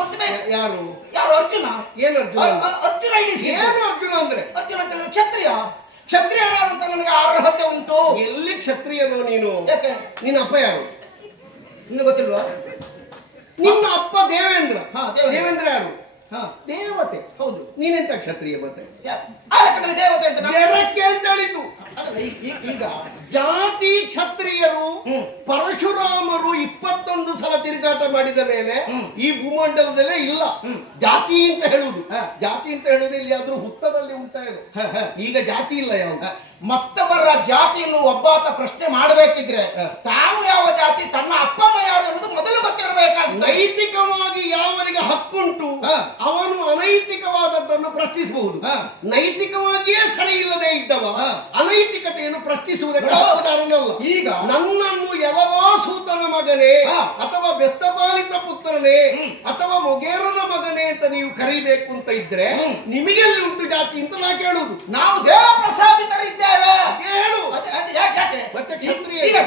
ಯಾರು ಯಾರು? ಅರ್ಜುನ. ಏನು ಅರ್ಜುನ? ಅರ್ಜುನ ಏನು ಅರ್ಜುನ ಅಂದ್ರೆ? ಅರ್ಜುನ ಕ್ಷತ್ರಿಯ. ಕ್ಷತ್ರಿಯನಾದಂತ ನನಗೆ ಅರ್ಹತೆ ಉಂಟು. ಎಲ್ಲಿ ಕ್ಷತ್ರಿಯನು ನೀನು? ನಿನ್ನ ಅಪ್ಪ ಯಾರು? ನಿನ್ನ ಗೊತ್ತಿಲ್ವಾ? ನಿನ್ನ ಅಪ್ಪ ದೇವೇಂದ್ರ. ದೇವೇಂದ್ರ ಯಾರು? ದೇವತೆ. ಹೌದು. ನೀನೆಂತ ಕ್ಷತ್ರಿಯ? ಮತ್ತೆ ದೇವತೆ ಅಂತ ಹೇಳಿದ್ದು. ಈಗ ಜಾತಿ ಕ್ಷತ್ರಿಯರು ಪರಶುರಾಮರು 21 ಸಲ ತಿರುಗಾಟ ಮಾಡಿದ ಮೇಲೆ ಈ ಭೂಮಂಡಲದಲ್ಲೇ ಇಲ್ಲ. ಜಾತಿ ಅಂತ ಹೇಳುವುದು, ಜಾತಿ ಅಂತ ಹೇಳುವುದು ಇಲ್ಲಿ ಆದ್ರೂ ಹುತ್ತದಲ್ಲಿ ಉಂಟಾ ಇದು? ಈಗ ಜಾತಿ ಇಲ್ಲ. ಯಾವುದು? ಮತ್ತೊಬ್ಬರ ಜಾತಿಯನ್ನು ಒಬ್ಬಾತ ಪ್ರಶ್ನೆ ಮಾಡಬೇಕಿದ್ರೆ ತಾನು ಯಾವ ಜಾತಿ, ತನ್ನ ಅಪ್ಪ ಅಮ್ಮ ಯಾರು ಅನ್ನೋದು ಮೊದಲು ಗೊತ್ತಿರಬೇಕಾಗಿದೆ. ನೈತಿಕವಾಗಿ ಯಾವನಿಗೆ ಹಕ್ಕುಂಟು ಅವನು ಅನೈತಿಕವಾದದ್ದನ್ನು ಪ್ರಶ್ನಿಸಬಹುದು. ನೈತಿಕವಾಗಿಯೇ ಸರಿ ಇಲ್ಲದೆ ಇದ್ದವ ಅನೈತಿಕತೆಯನ್ನು ಪ್ರಶ್ನಿಸುವುದಕ್ಕೆ ಹಕ್ಕುದಾರನಲ್ಲ. ಈಗ ನನ್ನನ್ನು ಎಲ್ಲವೋ ಸೂತನ ಮಗನೇ ಅಥವಾ ಬೆಸ್ತಪಾಲಿತ ಪುತ್ರನೇ ಅಥವಾ ಮೊಗೇರನ ಮಗನೇ ಅಂತ ನೀವು ಕರೀಬೇಕು ಅಂತ ಇದ್ರೆ ನಿಮಗೆಲ್ಲಿ ಉಂಟು ಜಾತಿ ಅಂತ ನಾ ಕೇಳುವುದು. ನಾವು ದೇವಪ್ರಸಾದಿತರಿದ್ದೇವೆ. ಹೇಳು ಯಾಕೆ ಮತ್ತೆ ಕ್ಷತ್ರಿಯ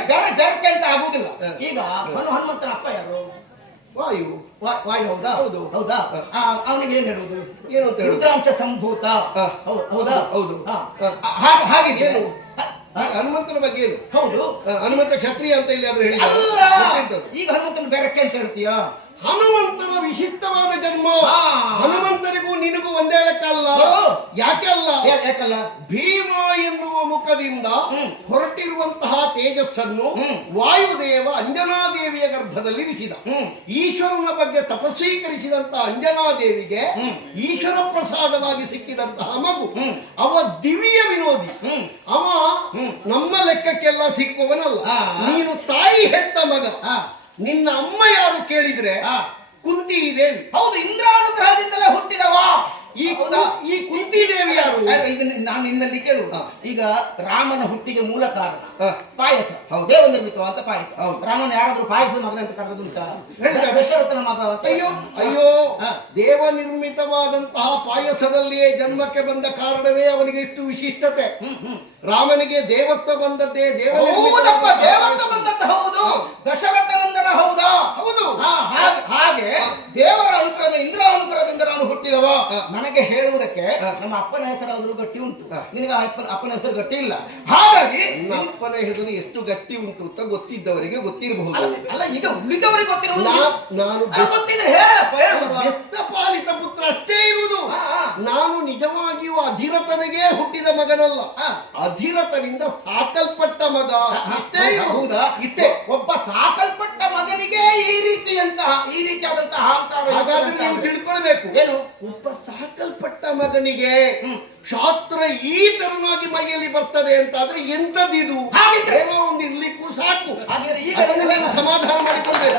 ಅಂತ ಆಗುವುದಿಲ್ಲ. ಈಗ ಹನುಮಂತನ ಅಪ್ಪ ಯಾರು? ವಾಯು. ವಾಯು. ಹೌದಾ? ಹೌದು. ಹೌದಾ? ಅವನಿಗೆ ಏನ್ ಹೇಳುವುದು? ಏನು ಅಂತ ಹೇಳುದು? ರುದ್ರಾಂಶ ಸಂಭೂತ. ಹೌದಾ? ಹೌದು. ಹಾಗೆ ಏನು ಹನುಮಂತನ ಬಗ್ಗೆ ಏನು? ಹೌದು. ಹನುಮಂತ ಕ್ಷತ್ರಿಯ ಅಂತ ಇಲ್ಲಿ ಆದ್ರೂ ಹೇಳಿ. ಈಗ ಹನುಮಂತನ ಬೇರಕ್ಕೆ ಅಂತ ಹೇಳ್ತೀಯ? ಹನುಮಂತನ ವಿಶಿಷ್ಟವಾದ ಜನ್ಮ. ಹನುಮಂತನಿಗೂ ನಿನಗೂ ಒಂದೇ ಲೆಕ್ಕಲ್ಲ. ಯಾಕಲ್ಲ? ಭೀಮ ಎನ್ನುವ ಮುಖದಿಂದ ಹೊರಟಿರುವಂತಹ ತೇಜಸ್ಸನ್ನು ವಾಯುದೇವ ಅಂಜನಾದೇವಿಯ ಗರ್ಭದಲ್ಲಿ ಇರಿಸಿದ. ಈಶ್ವರನ ಬಗ್ಗೆ ತಪಸ್ವೀಕರಿಸಿದಂತಹ ಅಂಜನಾದೇವಿಗೆ ಈಶ್ವರ ಪ್ರಸಾದವಾಗಿ ಸಿಕ್ಕಿದಂತಹ ಮಗು. ಅವ ದಿವ್ಯ ವಿನೋದಿ. ಅವ ನಮ್ಮ ಲೆಕ್ಕಕ್ಕೆಲ್ಲ ಸಿಕ್ಕುವವನಲ್ಲ. ನೀನು ತಾಯಿ ಹೆತ್ತ ಮಗ. ನಿನ್ನ ಅಮ್ಮ ಯಾರು ಕೇಳಿದ್ರೆ ಕುಂತಿ ದೇವಿ. ಹೌದು, ಇಂದ್ರಾನುಗ್ರಹದಿಂದಲೇ ಹುಟ್ಟಿದವ. ಈ ಕುಂತಿ ದೇವಿ ಯಾರು? ನಾನು ನಿನ್ನಲ್ಲಿ ಕೇಳುವುದು. ಈಗ ರಾಮನ ಹುಟ್ಟಿಗೆ ಮೂಲ ಕಾರಣ ಪಾಯಸ. ದೇವ ನಿರ್ಮಿತವಾದ ಪಾಯಸ. ರಾಮನ ಯಾರಾದ್ರೂ ಪಾಯಸದ ಮಗನ ಅಂತ ಕರೆದುಂಟ? ದಶರಥನ ಮಗ. ಅಯ್ಯೋ, ದೇವ ನಿರ್ಮಿತವಾದಂತಹ ಪಾಯಸದಲ್ಲಿಯೇ ಜನ್ಮಕ್ಕೆ ಬಂದ ಕಾರಣವೇ ಅವನಿಗೆ ಇಷ್ಟು ವಿಶಿಷ್ಟತೆ. ರಾಮನಿಗೆ ದೇವತ್ವ ಬಂದದ್ದೇ ದೇವತ್ವ ಬಂದದ್ದು. ಹೌದು. ದಶರಥನಂದನ. ಹೌದಾ? ಹೌದು. ಹಾಗೆ ದೇವರ ಅನುಗ್ರಹದ ಇಂದ್ರ ಅನುಗ್ರಹದಿಂದ ನಾನು ಹುಟ್ಟಿದವ. ನನಗೆ ಹೇಳುವುದಕ್ಕೆ ನಮ್ಮ ಅಪ್ಪನ ಹೆಸರಾದ್ರೂ ಗಟ್ಟಿ ಉಂಟು, ನಿನಗೆ ಅಪ್ಪನ ಹೆಸರು ಗಟ್ಟಿ ಇಲ್ಲ. ಹಾಗಾಗಿ ಅಪ್ಪನ ಹೆಸರು ಎಷ್ಟು ಗಟ್ಟಿ ಉಂಟು ಅಂತ ಗೊತ್ತಿದ್ದವರಿಗೆ ಗೊತ್ತಿರಬಹುದು. ಅಲ್ಲ, ಈಗ ಉಳಿದವರಿಗೆ ಗೊತ್ತಿರಬಹುದು. ನಾನು ಬೆಸ್ತಪಾಲಿತ ಪುತ್ರ ಅಷ್ಟೇ ಇರುವುದು. ನಾನು ನಿಜವಾಗಿಯೂ ಅಧಿರಥನಿಗೆ ಹುಟ್ಟಿದ ಮಗನಲ್ಲ, ಅಧಿರಥನಿಂದ ಸಾಕಲ್ಪಟ್ಟ ಮಗ. ಹೌದಾ? ಇತ್ತೆ ಒಬ್ಬ ಸಾಕಲ್ಪಟ್ಟ ಮಗನಿಗೆ ಈ ರೀತಿಯಾದಂತಹ ಅಹಂಕಾರ. ಹಾಗಾದ್ರೆ ನೀವು ತಿಳ್ಕೊಳ್ಬೇಕು ಏನು? ಒಬ್ಬ ಸಾಕಲ್ಪಟ್ಟ ಮಗನಿಗೆ ಶಾಸ್ತ್ರ ಈ ತರನಾಗಿ ಮೈಯಲ್ಲಿ ಬರ್ತದೆ ಅಂತಾದ್ರೆ ಎಂತದಿದು? ಏನೋ ಒಂದು ಇರ್ಲಿಕ್ಕೂ ಸಾಕು. ಸಮಾಧಾನ ಮಾಡಿಕೊಂಡೆ.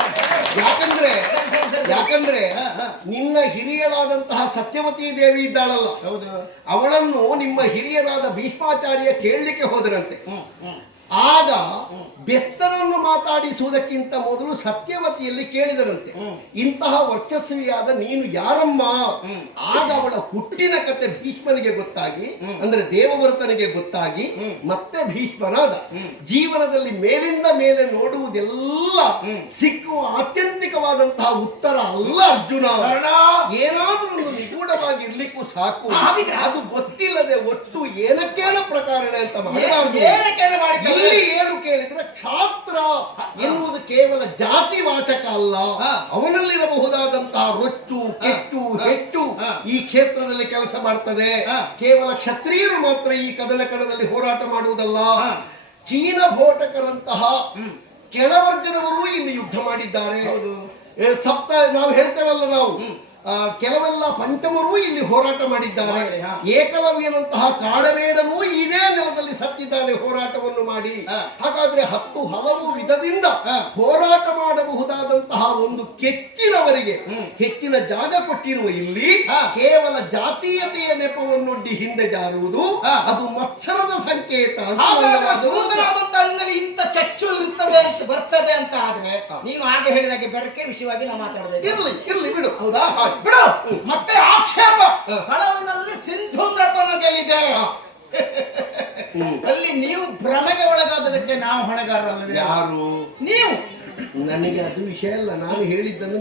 ಯಾಕಂದ್ರೆ ನಿನ್ನ ಹಿರಿಯಳಾದಂತಹ ಸತ್ಯವತಿ ದೇವಿ ಇದ್ದಾಳಲ್ಲ, ಅವಳನ್ನು ನಿಮ್ಮ ಹಿರಿಯರಾದ ಭೀಷ್ಮಾಚಾರ್ಯ ಕೇಳಲಿಕ್ಕೆ ಹೋದರಂತೆ. ಆಗ ಬೆಸ್ತರನ್ನು ಮಾತಾಡಿಸುವುದಕ್ಕಿಂತ ಮೊದಲು ಸತ್ಯವತಿಯಲ್ಲಿ ಕೇಳಿದರಂತೆ, ಇಂತಹ ವರ್ಚಸ್ವಿಯಾದ ನೀನು ಯಾರಮ್ಮ? ಆಗ ಅವಳ ಹುಟ್ಟಿನ ಕತೆ ಭೀಷ್ಮನಿಗೆ ಗೊತ್ತಾಗಿ, ಅಂದ್ರೆ ದೇವವ್ರತನಿಗೆ ಗೊತ್ತಾಗಿ ಮತ್ತೆ ಭೀಷ್ಮನಾದ. ಜೀವನದಲ್ಲಿ ಮೇಲಿಂದ ಮೇಲೆ ನೋಡುವುದೆಲ್ಲ ಸಿಕ್ಕುವ ಆತ್ಯಂತಿಕವಾದಂತಹ ಉತ್ತರ ಅಲ್ಲ ಅರ್ಜುನ. ಏನಾದ್ರೂ ಒಂದು ನಿಗೂಢವಾಗಿ ಇರ್ಲಿಕ್ಕೂ ಸಾಕು. ಅದು ಗೊತ್ತಿಲ್ಲದೆ ಒಟ್ಟು ಏನಕ್ಕೇನ ಪ್ರಕಾರಣ ಅಂತ ಮಾಡಬಾರ್ದು. ಇಲ್ಲಿ ಏನು ಕೇಳಿದ್ರೆ ಕ್ಷಾತ್ರ ಎನ್ನುವುದು ಕೇವಲ ಜಾತಿ ವಾಚಕ ಅಲ್ಲ, ಅವನಲ್ಲಿರಬಹುದಾದಂತಹ ರೊಚ್ಚು ಕೆಚ್ಚು ಹೆಚ್ಚು ಈ ಕ್ಷೇತ್ರದಲ್ಲಿ ಕೆಲಸ ಮಾಡ್ತದೆ. ಕೇವಲ ಕ್ಷತ್ರಿಯರು ಮಾತ್ರ ಈ ಕದನ ಕಣದಲ್ಲಿ ಹೋರಾಟ ಮಾಡುವುದಲ್ಲ, ಚೀನಭೋಟಕರಂತಹ ಕೆಳವರ್ಗದವರು ಇಲ್ಲಿ ಯುದ್ಧ ಮಾಡಿದ್ದಾರೆ. ಸಪ್ತ ನಾವು ಹೇಳ್ತೇವಲ್ಲ, ನಾವು ಕೆಲವೆಲ್ಲ ಪಂಚಮರೂ ಇಲ್ಲಿ ಹೋರಾಟ ಮಾಡಿದ್ದಾರೆ. ಏಕಲವ್ಯನಂತಹ ಕಾಡಬೇಡನೂ ಇದೇ ನೆಲದಲ್ಲಿ ಸತ್ತಿದ್ದಾನೆ ಹೋರಾಟವನ್ನು ಮಾಡಿ. ಹಾಗಾದ್ರೆ 10 ಹಲವು ವಿಧದಿಂದ ಹೋರಾಟ ಮಾಡಬಹುದಾದಂತಹ ಒಂದು ಕೆಚ್ಚಿನವರಿಗೆ ಹೆಚ್ಚಿನ ಜಾಗ ಕೊಟ್ಟಿರುವ ಇಲ್ಲಿ ಕೇವಲ ಜಾತೀಯತೆಯ ನೆಪವನ್ನೊಡ್ಡಿ ಹಿಂದೆ ಜಾರುವುದು ಅದು ಮತ್ಸರದ ಸಂಕೇತ. ಇಂಥ ಕೆಚ್ಚು ಇರ್ತದೆ ಅಂತ ಬರ್ತದೆ ಅಂತ ಆದ್ರೆ ನೀನು ಹಾಗೆ ಹೇಳಿದಾಗೆ ಬೆರಕೆ ವಿಷಯವಾಗಿ ನಾವು ಮಾತಾಡಬೇಕು. ಇರ್ಲಿ ಬಿಡು. ಹೌದಾ? ಬಿಡು. ಮತ್ತೆ ಆಕ್ಷೇಪ ಕಳವಿನಲ್ಲಿ ಸಿಂಧು ದ್ರಪನ ಗೆಲ್ಲಿದೆ. ಅಲ್ಲಿ ನೀವು ಭ್ರಮೆಗೆ ಒಳಗಾದದಕ್ಕೆ ನಾವು ಹೊಣೆಗಾರರಲ್ಲ. ಯಾರು? ನೀವು. ನನಗೆ ಅದು ವಿಷಯ ಅಲ್ಲ, ನಾನು ಹೇಳಿದ್ದನ್ನು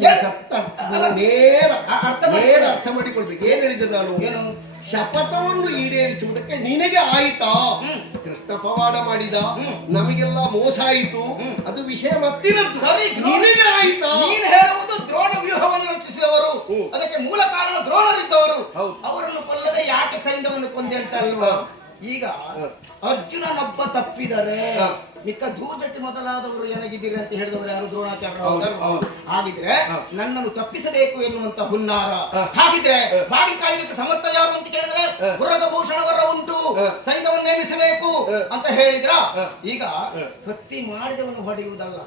ನೇರ ಅರ್ಥ ಮಾಡಿಕೊಳ್ಬೇಕು. ಏನ್ ಹೇಳಿದ್ದೆ ನಾನು? ಶಪಥವನ್ನು ಈಡೇರಿಸುವುದಕ್ಕೆ ನಿನಗೆ ಆಯ್ತಾ? ಕೃಷ್ಣ ಪವಾಡ ಮಾಡಿದ, ನಮಗೆಲ್ಲ ಮೋಸ ಆಯಿತು, ಅದು ವಿಷಯ ಮತ್ತಿರದ್ದು. ನಿನಗೆ ಆಯ್ತಾ? ನೀನು ಹೇಳುವುದು ದ್ರೋಣ ವ್ಯೂಹವನ್ನು ರಚಿಸಿದವರು, ಅದಕ್ಕೆ ಮೂಲ ಕಾರಣ ದ್ರೋಣರಿದ್ದವರು, ಅವರನ್ನು ಕೊಲ್ಲದೆ ಯಾಕೆ ಸೈನ್ಯವನ್ನು ಕೊಂದೆ ಅಂತ ಅಲ್ವಾ? ಈಗ ಅರ್ಜುನನೊಬ್ಬ ತಪ್ಪಿದರೆ ಮಿಕ್ಕ ಧೂಜಟಿ ಮೊದಲಾದವರು ಏನಾಗಿದ್ದೀರಿ ಅಂತ ಹೇಳಿದವರು ಯಾರು? ದ್ರೋಣಾಚಾರ್ಯ. ಹಾಗಿದ್ರೆ ನನ್ನನ್ನು ತಪ್ಪಿಸಬೇಕು ಎನ್ನುವಂತ ಹುನ್ನಾರ. ಹಾಗಿದ್ರೆ ಬಾಗಿ ಕಾಯ್ದಕ್ಕೆ ಸಮರ್ಥ ಯಾರು ಅಂತ ಕೇಳಿದ್ರೆ ಪುರಭೂಷಣವರ ಉಂಟು, ಸೈನ್ಯವನ್ನು ನೇಮಿಸಬೇಕು ಅಂತ ಹೇಳಿದ್ರ. ಈಗ ಕತ್ತಿ ಮಾಡಿದವನು ಹೊಡೆಯುವುದಲ್ಲ,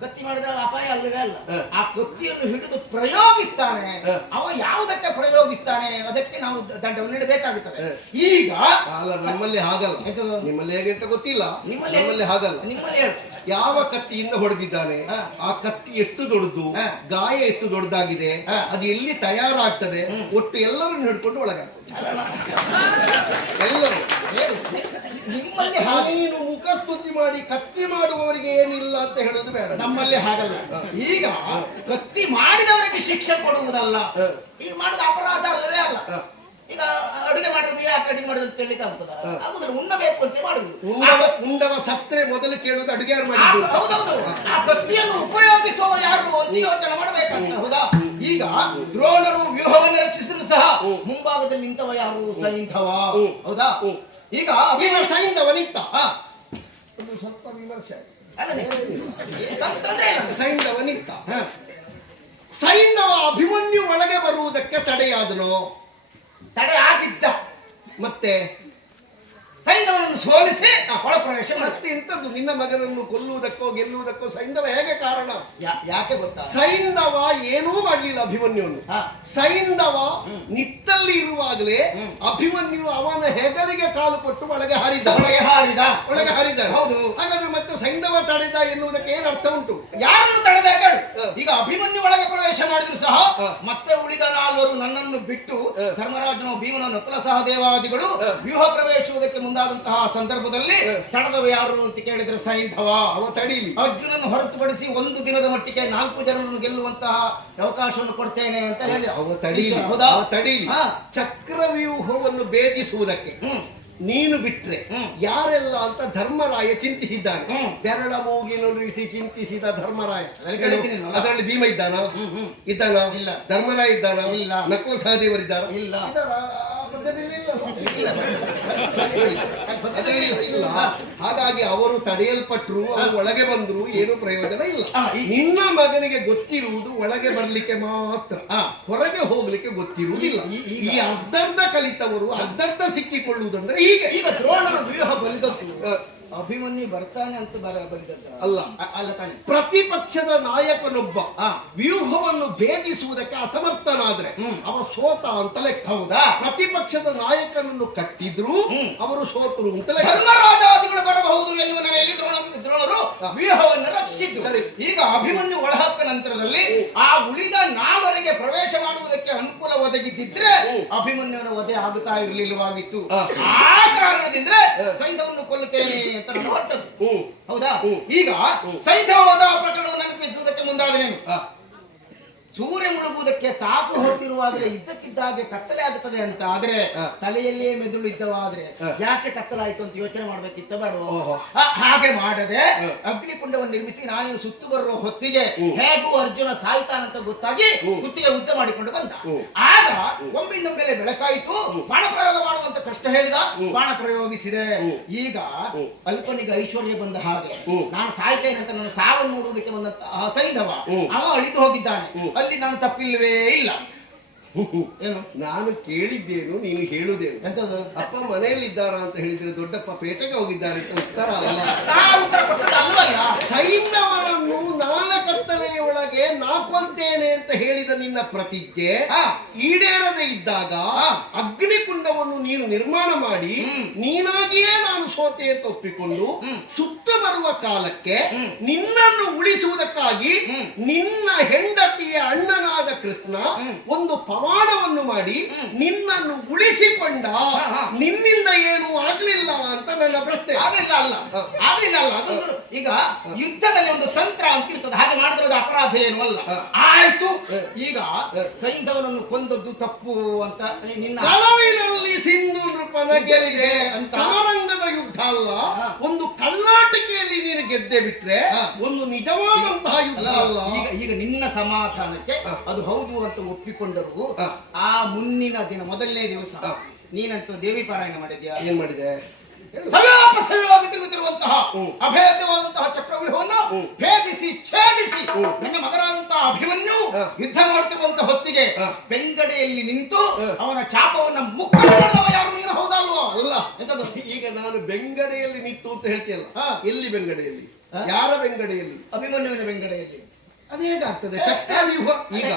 ಕತ್ತಿ ಮಾಡಿದ್ರೆ ಅಪಾಯ ಅಲ್ಲವೇ ಅಲ್ಲ. ಆ ಕತ್ತಿಯನ್ನು ಹಿಡಿದು ಪ್ರಯೋಗಿಸ್ತಾನೆ, ಅವ ಯಾವುದಕ್ಕೆ ಪ್ರಯೋಗಿಸ್ತಾನೆ ಅದಕ್ಕೆ ನಾವು ದಂಡವನ್ನು ನೀಡಬೇಕಾಗುತ್ತದೆ. ಈಗ ನಮ್ಮಲ್ಲಿ ಹಾಗಲ್ಲ. ನಿಮ್ಮಲ್ಲಿ ಹೇಗೆ ಅಂತ ಗೊತ್ತಿಲ್ಲ, ನಿಮ್ಮಲ್ಲಿ ಹಾಗಲ್ಲ. ನಿಮ್ಮಲ್ಲಿ ಹೇಳು, ಯಾವ ಕತ್ತಿಯಿಂದ ಹೊಡೆದಿದ್ದಾನೆ, ಆ ಕತ್ತಿ ಎಷ್ಟು ದೊಡ್ಡದು, ಗಾಯ ಎಷ್ಟು ದೊಡ್ಡದಾಗಿದೆ, ಅದು ಎಲ್ಲಿ ತಯಾರಾಗ್ತದೆ, ಒಟ್ಟು ಎಲ್ಲರನ್ನು ಹಿಡ್ಕೊಂಡು ಒಳಗಾಗ್ತದೆ. ಎಲ್ಲರೂ ನಿಮ್ಮಲ್ಲಿ ನೀನು ಮುಖಸ್ತುತಿ ಮಾಡಿ ಕತ್ತಿ ಮಾಡುವವರಿಗೆ ಏನಿಲ್ಲ ಅಂತ ಹೇಳೋದು ಬೇಡ. ನಮ್ಮಲ್ಲಿ ಹಾಗಲ್ಲ. ಈಗ ಕತ್ತಿ ಮಾಡಿದವರಿಗೆ ಶಿಕ್ಷೆ ಕೊಡುವುದಲ್ಲ, ಈಗ ಮಾಡಿದ ಅಪರಾಧ ಅಲ್ಲವೇ ಅಲ್ಲ. ಈಗ ಅಡುಗೆ ಮಾಡಿದ್ರೆ ಯಾಕೆ ಅಡುಗೆ ಮಾಡಿದ್ರೆ ಕೇಳಲಿಕ್ಕೆ ಆಗ್ತದ? ಆಗುದಿಲ್ಲ, ಉಣ್ಣಬೇಕು ಅಂತ ಮಾಡುದು. ಉಂಡವ ಸತ್ರೆ ಮೊದಲು ಕೇಳುವುದು ಅಡುಗೆ ಯಾರು ಮಾಡಿದ್ದು? ಹೌದೌದು. ಆ ಕತ್ತಿಯನ್ನು ಉಪಯೋಗಿಸುವ ಯಾರು ಅಂತ ಯೋಚನೆ ಮಾಡಬೇಕಂತ. ಹೌದಾ? ಈಗ ದ್ರೋಣರು ವ್ಯೂಹವನ್ನು ರಚಿಸಿದ್ರು ಸಹ ಮುಂಭಾಗದಲ್ಲಿ ನಿಂತವ ಯಾರು? ಸೈಂಧವ. ಹೌದಾ? ಈಗ ಸೈಂಧವನಿತ್ತ ಒಂದು ಸ್ವಲ್ಪ ವಿಮರ್ಶೆ. ಸೈಂಧವನಿತ್ತ, ಸೈಂಧವ ಅಭಿಮನ್ಯು ಒಳಗೆ ಬರುವುದಕ್ಕೆ ತಡೆಯಾದನು. ತಡೆ ಆಗಿದ್ದ, ಮತ್ತೆ ಸೈಂಧವನನ್ನು ಸೋಲಿಸಿ ಒಳ ಪ್ರವೇಶ. ಮತ್ತೆ ಇಂಥದ್ದು ನಿನ್ನ ಮಗನನ್ನು ಕೊಲ್ಲುವುದಕ್ಕೋ ಗೆಲ್ಲುವುದಕ್ಕೋ ಸೈಂಧವ ಹೇಗೆ ಕಾರಣ? ಯಾಕೆ ಗೊತ್ತಾ? ಸೈಂಧವ ಏನೂ ಮಾಡಲಿಲ್ಲ ಅಭಿಮನ್ಯುವನ್ನು. ಸೈಂಧವ ನಿತ್ತಲ್ಲಿ ಇರುವಾಗಲೇ ಅಭಿಮನ್ಯು ಅವನ ಹೆಗಲಿಗೆ ಕಾಲು ಕೊಟ್ಟು ಒಳಗೆ ಹಾರಿದ. ಹೌದು. ಹಾಗಾದ್ರೆ ಮತ್ತೆ ಸೈಂಧವ ತಡೆದ ಎನ್ನುವುದಕ್ಕೆ ಏನು ಅರ್ಥ ಉಂಟು? ಯಾರನ್ನು ತಡೆದ? ಈಗ ಅಭಿಮನ್ಯು ಒಳಗೆ ಪ್ರವೇಶ ಮಾಡಿದ್ರು ಸಹ ಮತ್ತೆ ಉಳಿದ ನಾಲ್ವರು ನನ್ನನ್ನು ಬಿಟ್ಟು ಧರ್ಮರಾಜನು, ಭೀಮನ, ನಕುಲ ಸಹದೇವಾದಿಗಳು ವ್ಯೂಹ ಪ್ರವೇಶಿಸುವುದಕ್ಕೆ ಮುಂದಾದಂತಹ ಸಂದರ್ಭದಲ್ಲಿ ತಡೆದವ ಯಾರು ಅಂತ ಕೇಳಿದ್ರೆ ಸೈಂಧವ. ಅವ ತಡೀಲಿ. ಅರ್ಜುನನ್ನು ಹೊರತುಪಡಿಸಿ ಒಂದು ದಿನದ ಮಟ್ಟಿಗೆ 4 ಜನರನ್ನು ಗೆಲ್ಲುವಂತಹ ಅವಕಾಶವನ್ನು ಕೊಡ್ತೇನೆ ಅಂತ ಹೇಳಿ ಅವ ತಡೀಲಿ. ಹೌದಾ? ತಡೀಲಿ. ಚಕ್ರವ್ಯೂಹವನ್ನು ಭೇದಿಸುವುದಕ್ಕೆ ನೀನು ಬಿಟ್ರೆ ಯಾರೆಲ್ಲ ಅಂತ ಧರ್ಮರಾಯ ಚಿಂತಿಸಿದ್ದಾನೆ. ಬೆರಳ ಮೂಗಿನೊಳಿಸಿ ಚಿಂತಿಸಿದ ಧರ್ಮರಾಯ. ಅದರಲ್ಲಿ ಭೀಮ ಇದ್ದಾನ? ಧರ್ಮರಾಯ ಇದ್ದಾನ? ನಕುಲ ಸಹದೇವರಿದ್ದಾರ? ಹಾಗಾಗಿ ಅವರು ತಡೆಯಲ್ಪಟ್ರು, ಅವರು ಒಳಗೆ ಬಂದ್ರು, ಏನು ಪ್ರಯೋಜನ ಇಲ್ಲ. ನಿನ್ನ ಮಗನಿಗೆ ಗೊತ್ತಿರುವುದು ಒಳಗೆ ಬರ್ಲಿಕ್ಕೆ ಮಾತ್ರ, ಹೊರಗೆ ಹೋಗ್ಲಿಕ್ಕೆ ಗೊತ್ತಿರುವುದಿಲ್ಲ. ಈ ಅರ್ಧರ್ಧ ಕಲಿತವರು ಅರ್ಧರ್ಧ ಸಿಕ್ಕಿಕೊಳ್ಳುವುದಂದ್ರೆ ಹೀಗೆ. ಈಗ ದ್ರೋಣರು ವ್ಯೂಹ ಬಲಿದದ್ದು ಅಭಿಮನ್ಯು ಬರ್ತಾನೆ ಅಂತ ಬಲಿದದ್ದ ಅಲ್ಲ. ಅಲ್ಲ ತಾನೆ. ಪ್ರತಿಪಕ್ಷದ ನಾಯಕನೊಬ್ಬ ವ್ಯೂಹವನ್ನು ಭೇದಿಸುವುದಕ್ಕೆ ಅಸಮರ್ಥನಾದ್ರೆ ಅವ ಸೋತ ಅಂತ ಲೆಕ್ಕ. ಹೌದಾ? ಪ್ರತಿಪಕ್ಷದ ನಾಯಕನನ್ನು ಕಟ್ಟಿದ್ರು ಅವರು ಸೋತರು ಅಂತ ಲೆಕ್ಕ. ಧರ್ಮರಾಜಾದಿಗಳು ಬರಬಹುದು ಎನ್ನುವ ನೆಲೆಯಲ್ಲಿ ದ್ರೋಣರು ವ್ಯೂಹವನ್ನು ರಚಿಸಿದ್ದು. ಈಗ ಅಭಿಮನ್ಯು ಒಳಹಕ್ಕ ನಂತರದಲ್ಲಿ ಆ ಉಳಿದ 4 ಪ್ರವೇಶ ಮಾಡುವುದಕ್ಕೆ ಅನುಕೂಲ ಒದಗಿದ್ದಿದ್ರೆ ಅಭಿಮನ್ಯುವರ ವಧೆ ಆಗುತ್ತಾ ಇರಲಿಲ್ಲವಾಗಿತ್ತು. ಆ ಕಾರಣದಿಂದ ಸೈನ್ಯವನ್ನು ಕೊಲ್ಲುತ್ತೇನೆ ಅಂತ ನಾನು ಹೊರಟದ್ದು. ಹೌದಾ? ಈಗ ಸೈನ್ಯವಾದ ಪ್ರಕರಣವನ್ನು ಸೂರ್ಯ ಮುಳುಗುವುದಕ್ಕೆ ತಾಸು ಹೊರಟಿರುವಾಗಲೇ ಇದ್ದಕ್ಕಿದ್ದಾಗೆ ಕತ್ತಲೆ ಆಗುತ್ತದೆ ಅಂತ ಆದ್ರೆ ತಲೆಯಲ್ಲೇ ಮೆದುಳು ಇದ್ದವಾದ್ರೆ ಯಾಕೆ ಕತ್ತಲಾಯ್ತು ಅಂತ ಯೋಚನೆ ಮಾಡ್ಬೇಕಿತ್ತ ಬೇಡವೋ? ಹಾಗೆ ಮಾಡದೆ ಅಗ್ನಿಕುಂಡವನ್ನು ನಿರ್ಮಿಸಿ ನಾನೇನು ಸುತ್ತು ಬರುವ ಹೊತ್ತಿಗೆ ಹೇಗೂ ಅರ್ಜುನ ಸಾಯ್ತಾನಂತ ಗೊತ್ತಾಗಿ ಕುತ್ತಿಗೆ ಉದ್ದ ಮಾಡಿಕೊಂಡು ಬಂದ. ಆಗ ಒಮ್ಮಿಂದ ಮೇಲೆ ಬೆಳಕಾಯಿತು. ಬಾಣ ಪ್ರಯೋಗ ಮಾಡುವಂತ ಕಷ್ಟ ಹೇಳಿದ, ಬಾಣ ಪ್ರಯೋಗಿಸಿದೆ. ಈಗ ಅಲ್ಪನಿಗೆ ಐಶ್ವರ್ಯ ಬಂದ ಹಾಗೆ ನಾನು ಸಾಯ್ತೇನೆ ಅಂತ ನನ್ನ ಸಾವನ್ನು ನೋಡುವುದಕ್ಕೆ ಬಂದಂತಹ ಸೈಂಧವ ಅವ ಅಳಿದು ಹೋಗಿದ್ದಾನೆ. ಅಲ್ಲಿ ನಾನು ತಪ್ಪಿಲ್ವೇ ಇಲ್ಲ. ಏನು ನಾನು ಕೇಳಿದ್ದೇನು, ನೀನು ಹೇಳುದೇನು? ಎಂತದ್ದು? ಅಪ್ಪ ಮನೆಯಲ್ಲಿದ್ದಾರ ಅಂತ ಹೇಳಿದ್ರೆ ದೊಡ್ಡಪ್ಪ ಪೇಟೆಗೆ ಹೋಗಿದ್ದಾರೆ ಅಂತ ಉತ್ತರ ಅಲ್ಲ. ಉತ್ತರ ಕೊಟ್ಟದ್ದು ಅಲ್ವಲ್ಲ. ಸೈಂಧವನನ್ನು ನಾಳ ಕತ್ತಲೆಯ ಒಳಗೆ ನಾಕೊಂತೇನೆ ಅಂತ ಹೇಳಿದ ನಿನ್ನ ಪ್ರತಿಜ್ಞೆ ಈಡೇರದೆ ಇದ್ದಾಗ ಅಗ್ನಿಕುಂಡವನ್ನು ನೀನು ನಿರ್ಮಾಣ ಮಾಡಿ ನೀನಾಗಿಯೇ ನಾನು ಸೋತೆ ಅಂತ ಒಪ್ಪಿಕೊಂಡು ಸುತ್ತ ಬರುವ ಕಾಲಕ್ಕೆ ನಿನ್ನನ್ನು ಉಳಿಸುವುದಕ್ಕಾಗಿ ನಿನ್ನ ಹೆಂಡತಿಯ ಅಣ್ಣನಾದ ಕೃಷ್ಣ ಒಂದು ಪವಾಡವನ್ನು ಮಾಡಿ ನಿನ್ನನ್ನು ಉಳಿಸಿಕೊಂಡ. ನಿನ್ನಿಂದ ಏನು ಆಗ್ಲಿಲ್ಲ ಅಂತ ನನ್ನ ಪ್ರಶ್ನೆ. ಆಗ್ಲಿಲ್ಲ ಅಲ್ಲ, ಆಗ್ಲಿಲ್ಲ ಅಲ್ಲ. ಅದೊಂದು ಈಗ ಯುದ್ಧದಲ್ಲಿ ಒಂದು ತಂತ್ರ ಅಂತಿರ್ತದೆ, ಹಾಗೆ ಮಾಡಿದ್ರೆ ಅದು ಅಪರಾಧ ಏನು ಅಲ್ಲ. ಆಯ್ತು, ಈಗ ಸೈಂಧವನನ್ನು ಕೊಂದದ್ದು ತಪ್ಪು ಅಂತ ನಿನ್ನ ಕಳವಿನಲ್ಲಿ ಸಿಂಧು ನೃಪನ ಗೆಲ್ಲಿದೆ ಅಂತ ಸಮರಂಗದ ಯುದ್ಧ ಅಲ್ಲ, ಒಂದು ಕಳ್ಳಾಟಿಕೆಯಲ್ಲಿ ನೀನು ಗೆದ್ದೆ ಬಿಟ್ರೆ ಒಂದು ನಿಜವಾದಂತಹ ಯುದ್ಧ ಅಲ್ಲ. ಈಗ ನಿನ್ನ ಸಮಾಧಾನಕ್ಕೆ ಅದು ಹೌದು ಅಂತ ಒಪ್ಪಿಕೊಂಡರು. ಆ ಮುಂದಿನ ದಿನ ಮೊದಲನೇ ದಿವಸ ನೀನಂತೂ ದೇವಿ ಪಾರಾಯಣ ಮಾಡಿದ್ಯಾ? ಏನ್ ಮಾಡಿದೆ? ಸವ್ಯಾಪಸವ್ಯವಾಗಿ ತಿರುಗುತ್ತಿರುವಂತಹ ಅಭೇದ್ಯವಾದಂತಹ ಚಕ್ರವ್ಯೂಹವನ್ನು ಭೇದಿಸಿ ಛೇದಿಸಿ ನನ್ನ ಮಗನಾದಂತಹ ಅಭಿಮನ್ಯು ಯುದ್ಧ ಮಾಡುತ್ತಿರುವಂತಹ ಹೊತ್ತಿಗೆ ಬೆಂಗಡೆಯಲ್ಲಿ ನಿಂತು ಅವನ ಚಾಪವನ್ನ ಮುಕ್ಕಲು ಮಾಡಿದವ ಯಾರು? ನೀನು ಹೌದಲ್ವೋ? ಅಲ್ಲ. ಎಂತದ್ದು? ಈಗ ನಾನು ಬೆಂಗಡೆಯಲ್ಲಿ ನಿಂತು ಅಂತ ಹೇಳ್ತೀಯಲ್ಲ, ಎಲ್ಲಿ ಬೆಂಗಡೆಯಲ್ಲಿ? ಯಾರ ಬೆಂಗಡೆಯಲ್ಲಿ? ಅಭಿಮನ್ಯುವಿನ ಬೆಂಗಡೆಯಲ್ಲಿ. ಅದೇಗಾಗ್ತದೆ? ಚಕ್ರವ್ಯೂಹ ಈಗ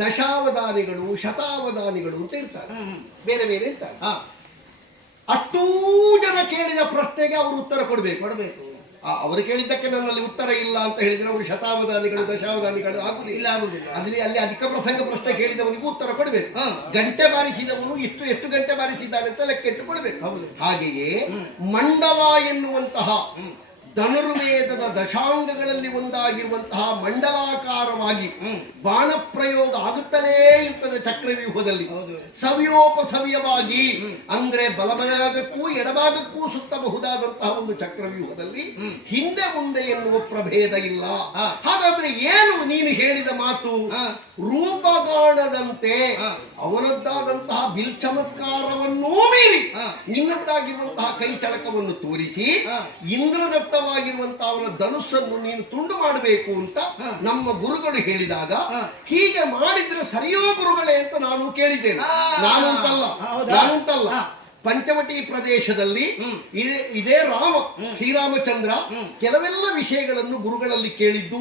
ದಶಾವಧಾನಿಗಳು ಶತಾವಧಾನಿಗಳು ಅಂತ ಇರ್ತಾರೆ, ಬೇರೆ ಬೇರೆ ಇರ್ತಾರೆ. ಅಷ್ಟೂ ಜನ ಕೇಳಿದ ಪ್ರಶ್ನೆಗೆ ಅವರು ಉತ್ತರ ಕೊಡಬೇಕು. ಅವರು ಕೇಳಿದ್ದಕ್ಕೆ ನನ್ನಲ್ಲಿ ಉತ್ತರ ಇಲ್ಲ ಅಂತ ಹೇಳಿದ್ರೆ ಅವರು ಶತಾವಧಾನಿಗಳು ದಶಾವಧಾನಿಗಳು ಆಗುದಿಲ್ಲ. ಅಲ್ಲಿ ಅಧಿಕ ಪ್ರಸಂಗ ಪ್ರಶ್ನೆ ಕೇಳಿದವನಿಗೂ ಉತ್ತರ ಕೊಡಬೇಕು. ಗಂಟೆ ಬಾರಿಸಿದವನು ಎಷ್ಟು ಗಂಟೆ ಬಾರಿಸಿದ್ದಾನೆ ಅಂತ ಲೆಕ್ಕ ಇಟ್ಟುಕೊಳ್ಬೇಕು. ಹಾಗೆಯೇ ಮಂಡಲ ಎನ್ನುವಂತಹ ಧನುರ್ವೇದದ ದಶಾಂಗಗಳಲ್ಲಿ ಒಂದಾಗಿರುವಂತಹ ಮಂಡಲಾಕಾರವಾಗಿ ಬಾಣ ಪ್ರಯೋಗ ಆಗುತ್ತಲೇ ಇರ್ತದೆ ಚಕ್ರವ್ಯೂಹದಲ್ಲಿ. ಸವ್ಯೋಪಸವ್ಯವಾಗಿ ಅಂದ್ರೆ ಬಲಭಾಗಕ್ಕೂ ಎಡಭಾಗಕ್ಕೂ ಸುತ್ತಬಹುದಾದಂತಹ ಒಂದು ಚಕ್ರವ್ಯೂಹದಲ್ಲಿ ಹಿಂದೆ ಮುಂದೆ ಎನ್ನುವ ಪ್ರಭೇದ ಇಲ್ಲ. ಹಾಗಾದ್ರೆ ಏನು ನೀನು ಹೇಳಿದ ಮಾತು? ರೂಪಗಾಣದಂತೆ ಅವನದ್ದಾದಂತಹ ಬಿಲ್ ಚಮತ್ಕಾರವನ್ನೂ ಮೀರಿ ನಿನ್ನದ್ದಾಗಿರುವಂತಹ ಕೈ ಚಳಕವನ್ನು ತೋರಿಸಿ ಇಂದ್ರದತ್ತವಾಗಿರುವಂತಹ ಅವನ ಧನುಸ್ಸನ್ನು ನೀನು ತುಂಡು ಮಾಡಬೇಕು ಅಂತ ನಮ್ಮ ಗುರುಗಳು ಹೇಳಿದಾಗ ಹೀಗೆ ಮಾಡಿದ್ರೆ ಸರಿಯೋ ಗುರುಗಳೇ ಅಂತ ನಾನು ಕೇಳಿದ್ದೇನೆ. ನಾನುಂಟಲ್ಲ ಪಂಚವಟಿ ಪ್ರದೇಶದಲ್ಲಿ ಇದೇ ಶ್ರೀರಾಮಚಂದ್ರ ಕೆಲವೆಲ್ಲ ವಿಷಯಗಳನ್ನು ಗುರುಗಳಲ್ಲಿ ಕೇಳಿದ್ದು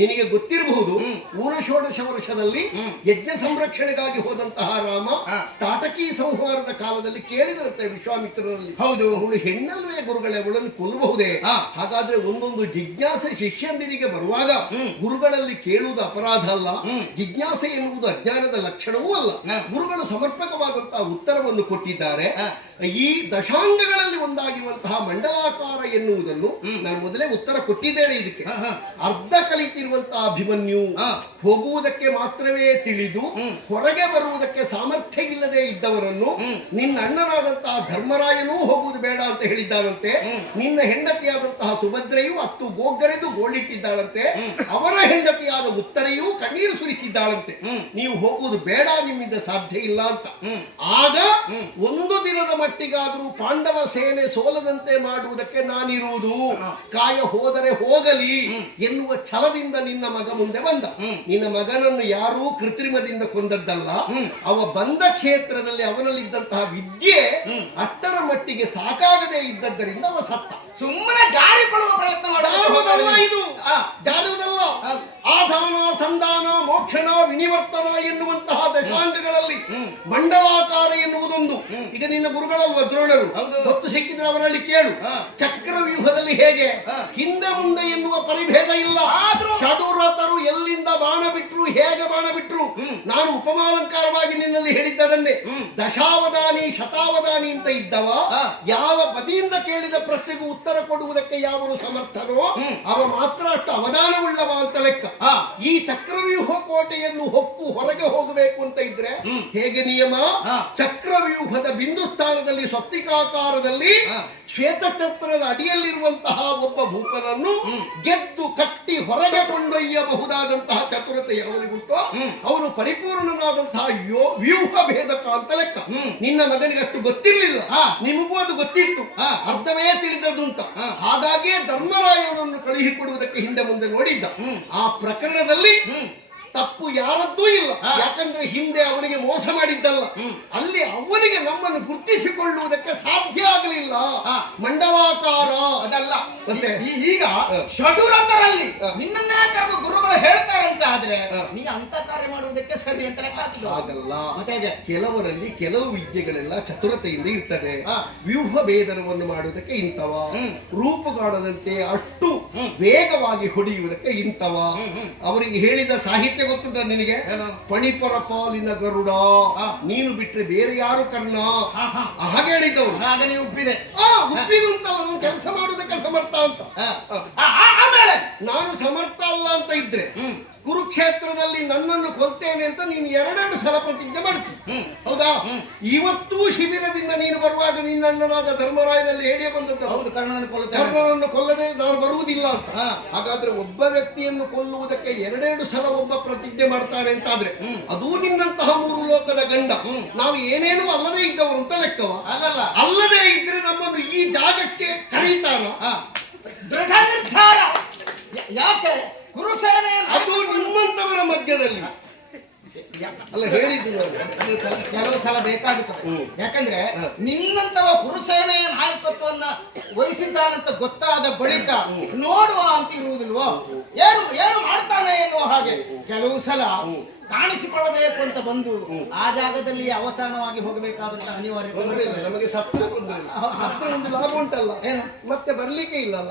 ನಿನಗೆ ಗೊತ್ತಿರಬಹುದು. ಊನಷೋಡಶ ವರ್ಷದಲ್ಲಿ ಯಜ್ಞ ಸಂರಕ್ಷಣೆಗಾಗಿ ಹೋದಂತಹ ರಾಮ ತಾಟಕಿ ಸಂಹಾರದ ಕಾಲದಲ್ಲಿ ಕೇಳಿದಂತೆ ವಿಶ್ವಾಮಿತ್ರರಲ್ಲಿ, ಹೌದು ಅವಳು ಹೆಣ್ಣಲ್ವೇ ಗುರುಗಳೇ, ಅವಳನ್ನು ಕೊಲ್ಲಬಹುದೇ? ಹಾಗಾದ್ರೆ ಒಂದೊಂದು ಜಿಜ್ಞಾಸೆ ಶಿಷ್ಯಂದಿರಿಗೆ ಬರುವಾಗ ಗುರುಗಳಲ್ಲಿ ಕೇಳುವುದು ಅಪರಾಧ ಅಲ್ಲ, ಜಿಜ್ಞಾಸೆ ಎನ್ನುವುದು ಅಜ್ಞಾನದ ಲಕ್ಷಣವೂ ಅಲ್ಲ. ಗುರುಗಳು ಸಮರ್ಪಕವಾದಂತಹ ಉತ್ತರವನ್ನು ಕೊಟ್ಟಿದ್ದಾರೆ. ಈ ದಶಾಂಗಗಳಲ್ಲಿ ಒಂದಾಗಿರುವಂತಹ ಮಂಡಲಾಕಾರ ಎನ್ನುವುದನ್ನು ನಾನು ಮೊದಲೇ ಉತ್ತರ ಕೊಟ್ಟಿದ್ದೇನೆ. ಇದಕ್ಕೆ ಅರ್ಧ ಕಲಿತಿರುವಂತಹ ಅಭಿಮನ್ಯು ಹೋಗುವುದಕ್ಕೆ ಮಾತ್ರವೇ ತಿಳಿದು ಹೊರಗೆ ಬರುವುದಕ್ಕೆ ಸಾಮರ್ಥ್ಯ ಇಲ್ಲದೆ ಇದ್ದವರನ್ನು ನಿನ್ನ ಅಣ್ಣನಾದಂತಹ ಧರ್ಮರಾಯನೂ ಹೋಗುವುದು ಬೇಡ ಅಂತ ಹೇಳಿದ್ದಾನಂತೆ. ನಿನ್ನ ಹೆಂಡತಿಯಾದಂತಹ ಸುಭದ್ರೆಯು ಹತ್ತು ಗೋಗರೆದು ಗೋಳಿಟ್ಟಿದ್ದಾಳಂತೆ. ಅವರ ಹೆಂಡತಿಯಾದ ಉತ್ತರೆಯೂ ಕಣ್ಣೀರು ಸುರಿಸಿದ್ದಾಳಂತೆ. ನೀವು ಹೋಗುವುದು ಬೇಡ, ನಿಮ್ಮಿಂದ ಸಾಧ್ಯ ಇಲ್ಲ ಅಂತ. ಆಗ ಒಂದು ದಿನದ ಮಟ್ಟಿಗಾದರೂ ಪಾಂಡವ ಸೇನೆ ಸೋಲದಂತೆ ಮಾಡುವುದಕ್ಕೆ ನಾನಿರುವುದು, ಕಾಯ ಹೋದರೆ ಹೋಗಲಿ ಎನ್ನುವ ಛಲದಿಂದ ನಿನ್ನ ಮಗ ಮುಂದೆ ಬಂದ. ನಿನ್ನ ಮಗನನ್ನು ಯಾರೂ ಕೃತ್ರಿಮದಿಂದ ಕೊಂದದ್ದಲ್ಲ. ಅವ ಬಂದ ಕ್ಷೇತ್ರದಲ್ಲಿ ಅವನಲ್ಲಿದ್ದಂತಹ ವಿದ್ಯೆ ಅಷ್ಟರ ಮಟ್ಟಿಗೆ ಸಾಕಾಗದೇ ಇದ್ದದ್ದರಿಂದ ಅವ ಸತ್ತ. ಸುಮ್ಮನೆ ಜಾರಿಕೊಳ್ಳುವ ಪ್ರಯತ್ನ ಮಾಡುವುದಲ್ಲ ಇದು, ಜಾರುವುದಲ್ಲ. ಆಧಾನ ಸಂಧಾನ ಮೋಕ್ಷಣ ವಿನಿವರ್ತನ ಎನ್ನುವಂತಹ ದಶಾಂಗಗಳಲ್ಲಿ ಮಂಡಲಾಕಾರ ಎನ್ನುವುದೊಂದು. ಈಗ ನಿನ್ನ ಗುರುಗಳಲ್ವ ದ್ರೋಣರು, ಗೊತ್ತು ಸಿಕ್ಕಿದ್ರೆ ಅವರಲ್ಲಿ ಕೇಳು. ಚಕ್ರವ್ಯೂಹದಲ್ಲಿ ಹೇಗೆ ಹಿಂದೆ ಮುಂದೆ ಎನ್ನುವ ಪರಿಭೇದ ಇಲ್ಲ. ಷಡುರಥರು ಎಲ್ಲಿಂದ ಬಾಣ ಬಿಟ್ರು, ಹೇಗೆ ಬಾಣ ಬಿಟ್ರು, ನಾನು ಉಪಮಾಲಂಕಾರವಾಗಿ ನಿನ್ನಲ್ಲಿ ಹೇಳಿದ್ದದನ್ನೇ. ದಶಾವಧಾನಿ ಶತಾವಧಾನಿ ಅಂತ ಇದ್ದವ ಯಾವ ಬದಿಯಿಂದ ಕೇಳಿದ ಪ್ರಶ್ನೆಗೂ ಉತ್ತರ ಕೊಡುವುದಕ್ಕೆ ಯಾವನು ಸಮರ್ಥನೋ ಅವ ಮಾತ್ರ ಅಷ್ಟು ಅವಧಾನವುಳ್ಳವ ಅಂತ ಲೆಕ್ಕ. ಈ ಚಕ್ರವ್ಯೂಹ ಕೋಟೆಯನ್ನು ಹೊಕ್ಕು ಹೊರಗೆ ಹೋಗಬೇಕು ಅಂತ ಇದ್ರೆ ಹೇಗೆ ನಿಯಮ? ಚಕ್ರವ್ಯೂಹದ ಬಿಂದು ಸ್ಥಾನದಲ್ಲಿ ಸ್ವಸ್ತಿಕಾಕಾರದಲ್ಲಿ ಶ್ವೇತಛತ್ರದ ಅಡಿಯಲ್ಲಿರುವಂತಹ ಒಬ್ಬ ಭೂಪನನ್ನು ಗೆದ್ದು ಕಟ್ಟಿ ಹೊರಗೆ ಕೊಂಡೊಯ್ಯಬಹುದಾದಂತಹ ಚತುರತೆ ಅವನಿಗುಂಟು. ಅವನು ಪರಿಪೂರ್ಣನಾದಂತಹ ವ್ಯೂಹ ಭೇದಕ ಅಂತ ಲೆಕ್ಕ. ನಿನ್ನ ಮಗನಿಗೆ ಅಷ್ಟು ಗೊತ್ತಿರಲಿಲ್ಲ, ನಿಮಗೂ ಅದು ಗೊತ್ತಿತ್ತು, ಅರ್ಧವೇ ತಿಳಿದದುಂಟ. ಹಾಗಾಗಿಯೇ ಧರ್ಮರಾಯನನ್ನು ಕಳುಹಿಕೊಡುವುದಕ್ಕೆ ಹಿಂದೆ ಮುಂದೆ ನೋಡಿದ್ದ. ಆ ಪ್ರಕರಣದಲ್ಲಿ ತಪ್ಪು ಯಾರದ್ದೂ ಇಲ್ಲ. ಯಾಕಂದ್ರೆ ಹಿಂದೆ ಅವನಿಗೆ ಮೋಸ ಮಾಡಿದ್ದಲ್ಲ, ಅಲ್ಲಿ ಅವನಿಗೆ ನಮ್ಮನ್ನು ಗುರುತಿಸಿಕೊಳ್ಳುವುದಕ್ಕೆ ಸಾಧ್ಯ ಆಗಲಿಲ್ಲ. ಮಂಡಲಾಕಾರ ಅದಲ್ಲ. ಮತ್ತೆ ಈಗ ಷಡುರತರಲ್ಲಿ ನಿನ್ನನ್ನೇ ಕರೆದು ಗುರುಗಳು ಹೇಳ್ತಾರೆ ಅಂತ ಆದ್ರೆ ನೀ ಅಂತ ಕಾರ್ಯ ಮಾಡುವುದಕ್ಕೆ ಸರಿ ಅಂತ ಆಗಲ್ಲ. ಮತ್ತೆ ಕೆಲವರಲ್ಲಿ ಕೆಲವು ವಿದ್ಯೆಗಳೆಲ್ಲ ಚತುರತೆಯಿಂದ ಇರ್ತದೆ. ವ್ಯೂಹ ಭೇದನವನ್ನು ಮಾಡುವುದಕ್ಕೆ ಇಂಥವ, ರೂಪುಗಾಣದಂತೆ ಅಷ್ಟು ವೇಗವಾಗಿ ಹೊಡೆಯುವುದಕ್ಕೆ ಇಂಥವ. ಅವರಿಗೆ ಹೇಳಿದ ಸಾಹಿತ್ಯ ಗೊತ್ತುಂಟ ನಿನಗೆ? ಪಣಿಪರ ಪಾಲಿನ ಗರುಡ, ನೀನು ಬಿಟ್ರೆ ಬೇರೆ ಯಾರು ಕರ್ಣ, ಹಾಗೆ ಹೇಳಿದ್ದವರು. ಆಗ ನೀವು ಉಪ್ಪಿದೆ. ಉಪ್ಪಿದು ಅಂತಲ್ಲ, ನಾನು ಕೆಲಸ ಮಾಡುವುದಕ್ಕೆ ಸಮರ್ಥ ಅಂತ. ಆಮೇಲೆ ನಾನು ಸಮರ್ಥ ಅಲ್ಲ ಅಂತ ಇದ್ರೆ ಕುರುಕ್ಷೇತ್ರದಲ್ಲಿ ನನ್ನನ್ನು ಕೊಲ್ತೇನೆ ಅಂತ ನೀನು ಎರಡೆರಡು ಸಲ ಪ್ರತಿಜ್ಞೆ ಮಾಡ್ತೀನಿ, ಹೌದಾ? ಇವತ್ತೂ ಶಿಬಿರದಿಂದ ನೀನು ಬರುವಾಗ ನಿನ್ನ ಅಣ್ಣನಾದ ಧರ್ಮರಾಯನಲ್ಲಿ ಹೇಳಿ ಬಂದದ್ದು, ಕರ್ಣನನ್ನು ಕೊಲ್ಲದೆ ನಾನು ಬರುವುದಿಲ್ಲ ಅಂತ. ಹಾಗಾದ್ರೆ ಒಬ್ಬ ವ್ಯಕ್ತಿಯನ್ನು ಕೊಲ್ಲುವುದಕ್ಕೆ ಎರಡೆರಡು ಸಲ ಒಬ್ಬ ಪ್ರತಿಜ್ಞೆ ಮಾಡ್ತಾರೆ ಅಂತಾದ್ರೆ ಅದು ನಿನ್ನಂತಹ ಮೂರು ಲೋಕದ ಗಂಡ. ನಾವು ಏನೇನೂ ಅಲ್ಲದೆ ಇದ್ದವರು ಅಂತ ಲೆಕ್ಕವ. ಅಲ್ಲದೆ ಇದ್ರೆ ನಮ್ಮನ್ನು ಈ ಜಾಗಕ್ಕೆ ಕರೀತಾರ? ದೃಢ ನಿರ್ಧಾರ. ಯಾಕೆ ಕುರುಸೇನೆ ಅದು ನಿಮ್ಮಂತವರ ಮಧ್ಯದಲ್ಲಿ ಅಲ್ಲ ಹೇಳಿದ್ದೀನಿ. ಕೆಲವು ಸಲ ಬೇಕಾಗುತ್ತದೆ. ಯಾಕಂದ್ರೆ ನಿನ್ನಂತವ ಕುರುಸೇನೆಯ ನಾಯಕತ್ವವನ್ನ ವಹಿಸಿದ್ದಾನಂತ ಗೊತ್ತಾದ ಬಳಿಕ ನೋಡುವ ಅಂತ ಇರುವುದಿಲ್ವೋ, ಏನು ಏನು ಮಾಡ್ತಾನೆ ಎನ್ನುವ ಹಾಗೆ ಕೆಲವು ಸಲ ಕಾಣಿಸಿಕೊಳ್ಳಬೇಕು ಅಂತ ಬಂದು ಆ ಜಾಗದಲ್ಲಿ ಅವಸಾನವಾಗಿ ಹೋಗಬೇಕಾದಂತ ಅನಿವಾರ್ಯ. ನಮಗೆ ಸತ್ತ ಒಂದು ಲಾಭ ಉಂಟಲ್ಲ, ಏನು ಮತ್ತೆ ಬರ್ಲಿಕ್ಕೆ ಇಲ್ಲಲ್ಲ.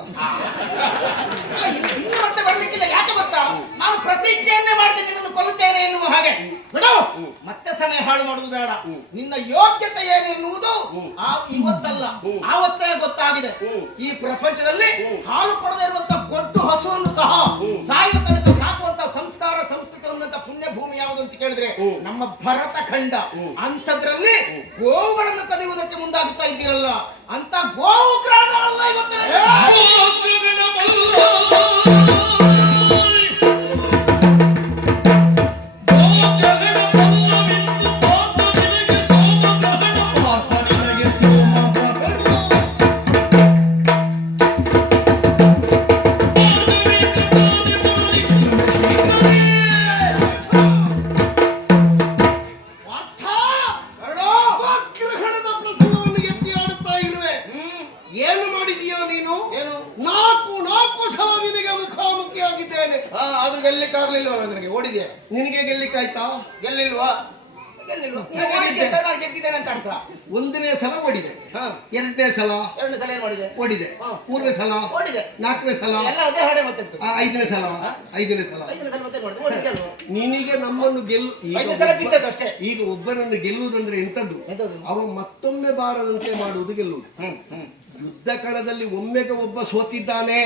ಇನ್ನು ಮತ್ತೆ ಬರ್ಲಿಕ್ಕಿಲ್ಲ. ಯಾಕೆ ಗೊತ್ತಾ? ನಾನು ಪ್ರತಿಜ್ಞೆಯನ್ನೇ ಮಾಡಿದೆ ನಿನ್ನನ್ನು ಕೊಲ್ಲುತ್ತೇನೆ ಎನ್ನುವ ಹಾಗೆ. ಬಿಡು, ಮತ್ತೆ ಸಮಯ ಹಾಳು ಮಾಡುವುದು ಬೇಡ. ನಿನ್ನ ಯೋಗ್ಯತೆ ಏನು ಎನ್ನುವುದು ಇವತ್ತಲ್ಲ, ಆವತ್ತೇ ಗೊತ್ತಾಗಿದೆ. ಈ ಪ್ರಪಂಚದಲ್ಲಿ ಹಾಲು ಕೊಡದೇ ಇರುವಂತ ಗೊಡ್ಡು ಹಸುವನ್ನು ಸಹ ಸಾಯುವ ತನಕ ಸಾಕುವಂತ ಸಂಸ್ಕಾರ ಸಂಸ್ಕೃತಿ ಹೊಂದಂತ ಪುಣ್ಯ ಭೂಮಿ ಯಾವುದು ಅಂತ ಕೇಳಿದ್ರೆ ನಮ್ಮ ಭರತ ಖಂಡ. ಅಂಥದ್ರಲ್ಲಿ ಗೋವುಗಳನ್ನು ಕದಿಯುವುದಕ್ಕೆ ಮುಂದಾಗುತ್ತಾ ಇದ್ದೀರಲ್ಲ, ಅಂತ ಗೋವು ಗ್ರಾಮಗಳಲ್ಲ ಇವತ್ತಿನ ಓಡಿದೆ. ನಿನಗೆ ಗೆಲ್ಲಿಕ್ಕಾಯ್ತಾ? ಗೆಲ್ಲಿಲ್ವಾ? ಗೆದ್ದಿದ್ದೇನೆ ಅಂತ ಅರ್ಥ. ಒಂದನೇ ಸಲ ಓಡಿದೆ, ಎರಡನೇ ಸಲ ಏನ್ ಮಾಡಿದೆ? ಓಡಿದೆ, ಮೂರನೇ ಸಲ ಓಡಿದೆ, ನಾಲ್ಕನೇ ಸಲ ಎಲ್ಲ ಅದೇ ಹಾಡೆ ಮತ್ತೆ ಐದನೇ ಸಲ ನಿನಗೆ ನಮ್ಮನ್ನು ಅಷ್ಟೇ. ಈಗ ಒಬ್ಬನನ್ನು ಗೆಲ್ಲುವುದಂದ್ರೆ ಎಂತದ್ದು? ಅವ ಮತ್ತೊಮ್ಮೆ ಬಾರದಂತೆ ಮಾಡುವುದು ಗೆಲ್ಲುವುದು. ಯುದ್ಧ ಕಣದಲ್ಲಿ ಒಮ್ಮೆಗೆ ಒಬ್ಬ ಸೋತಿದ್ದಾನೆ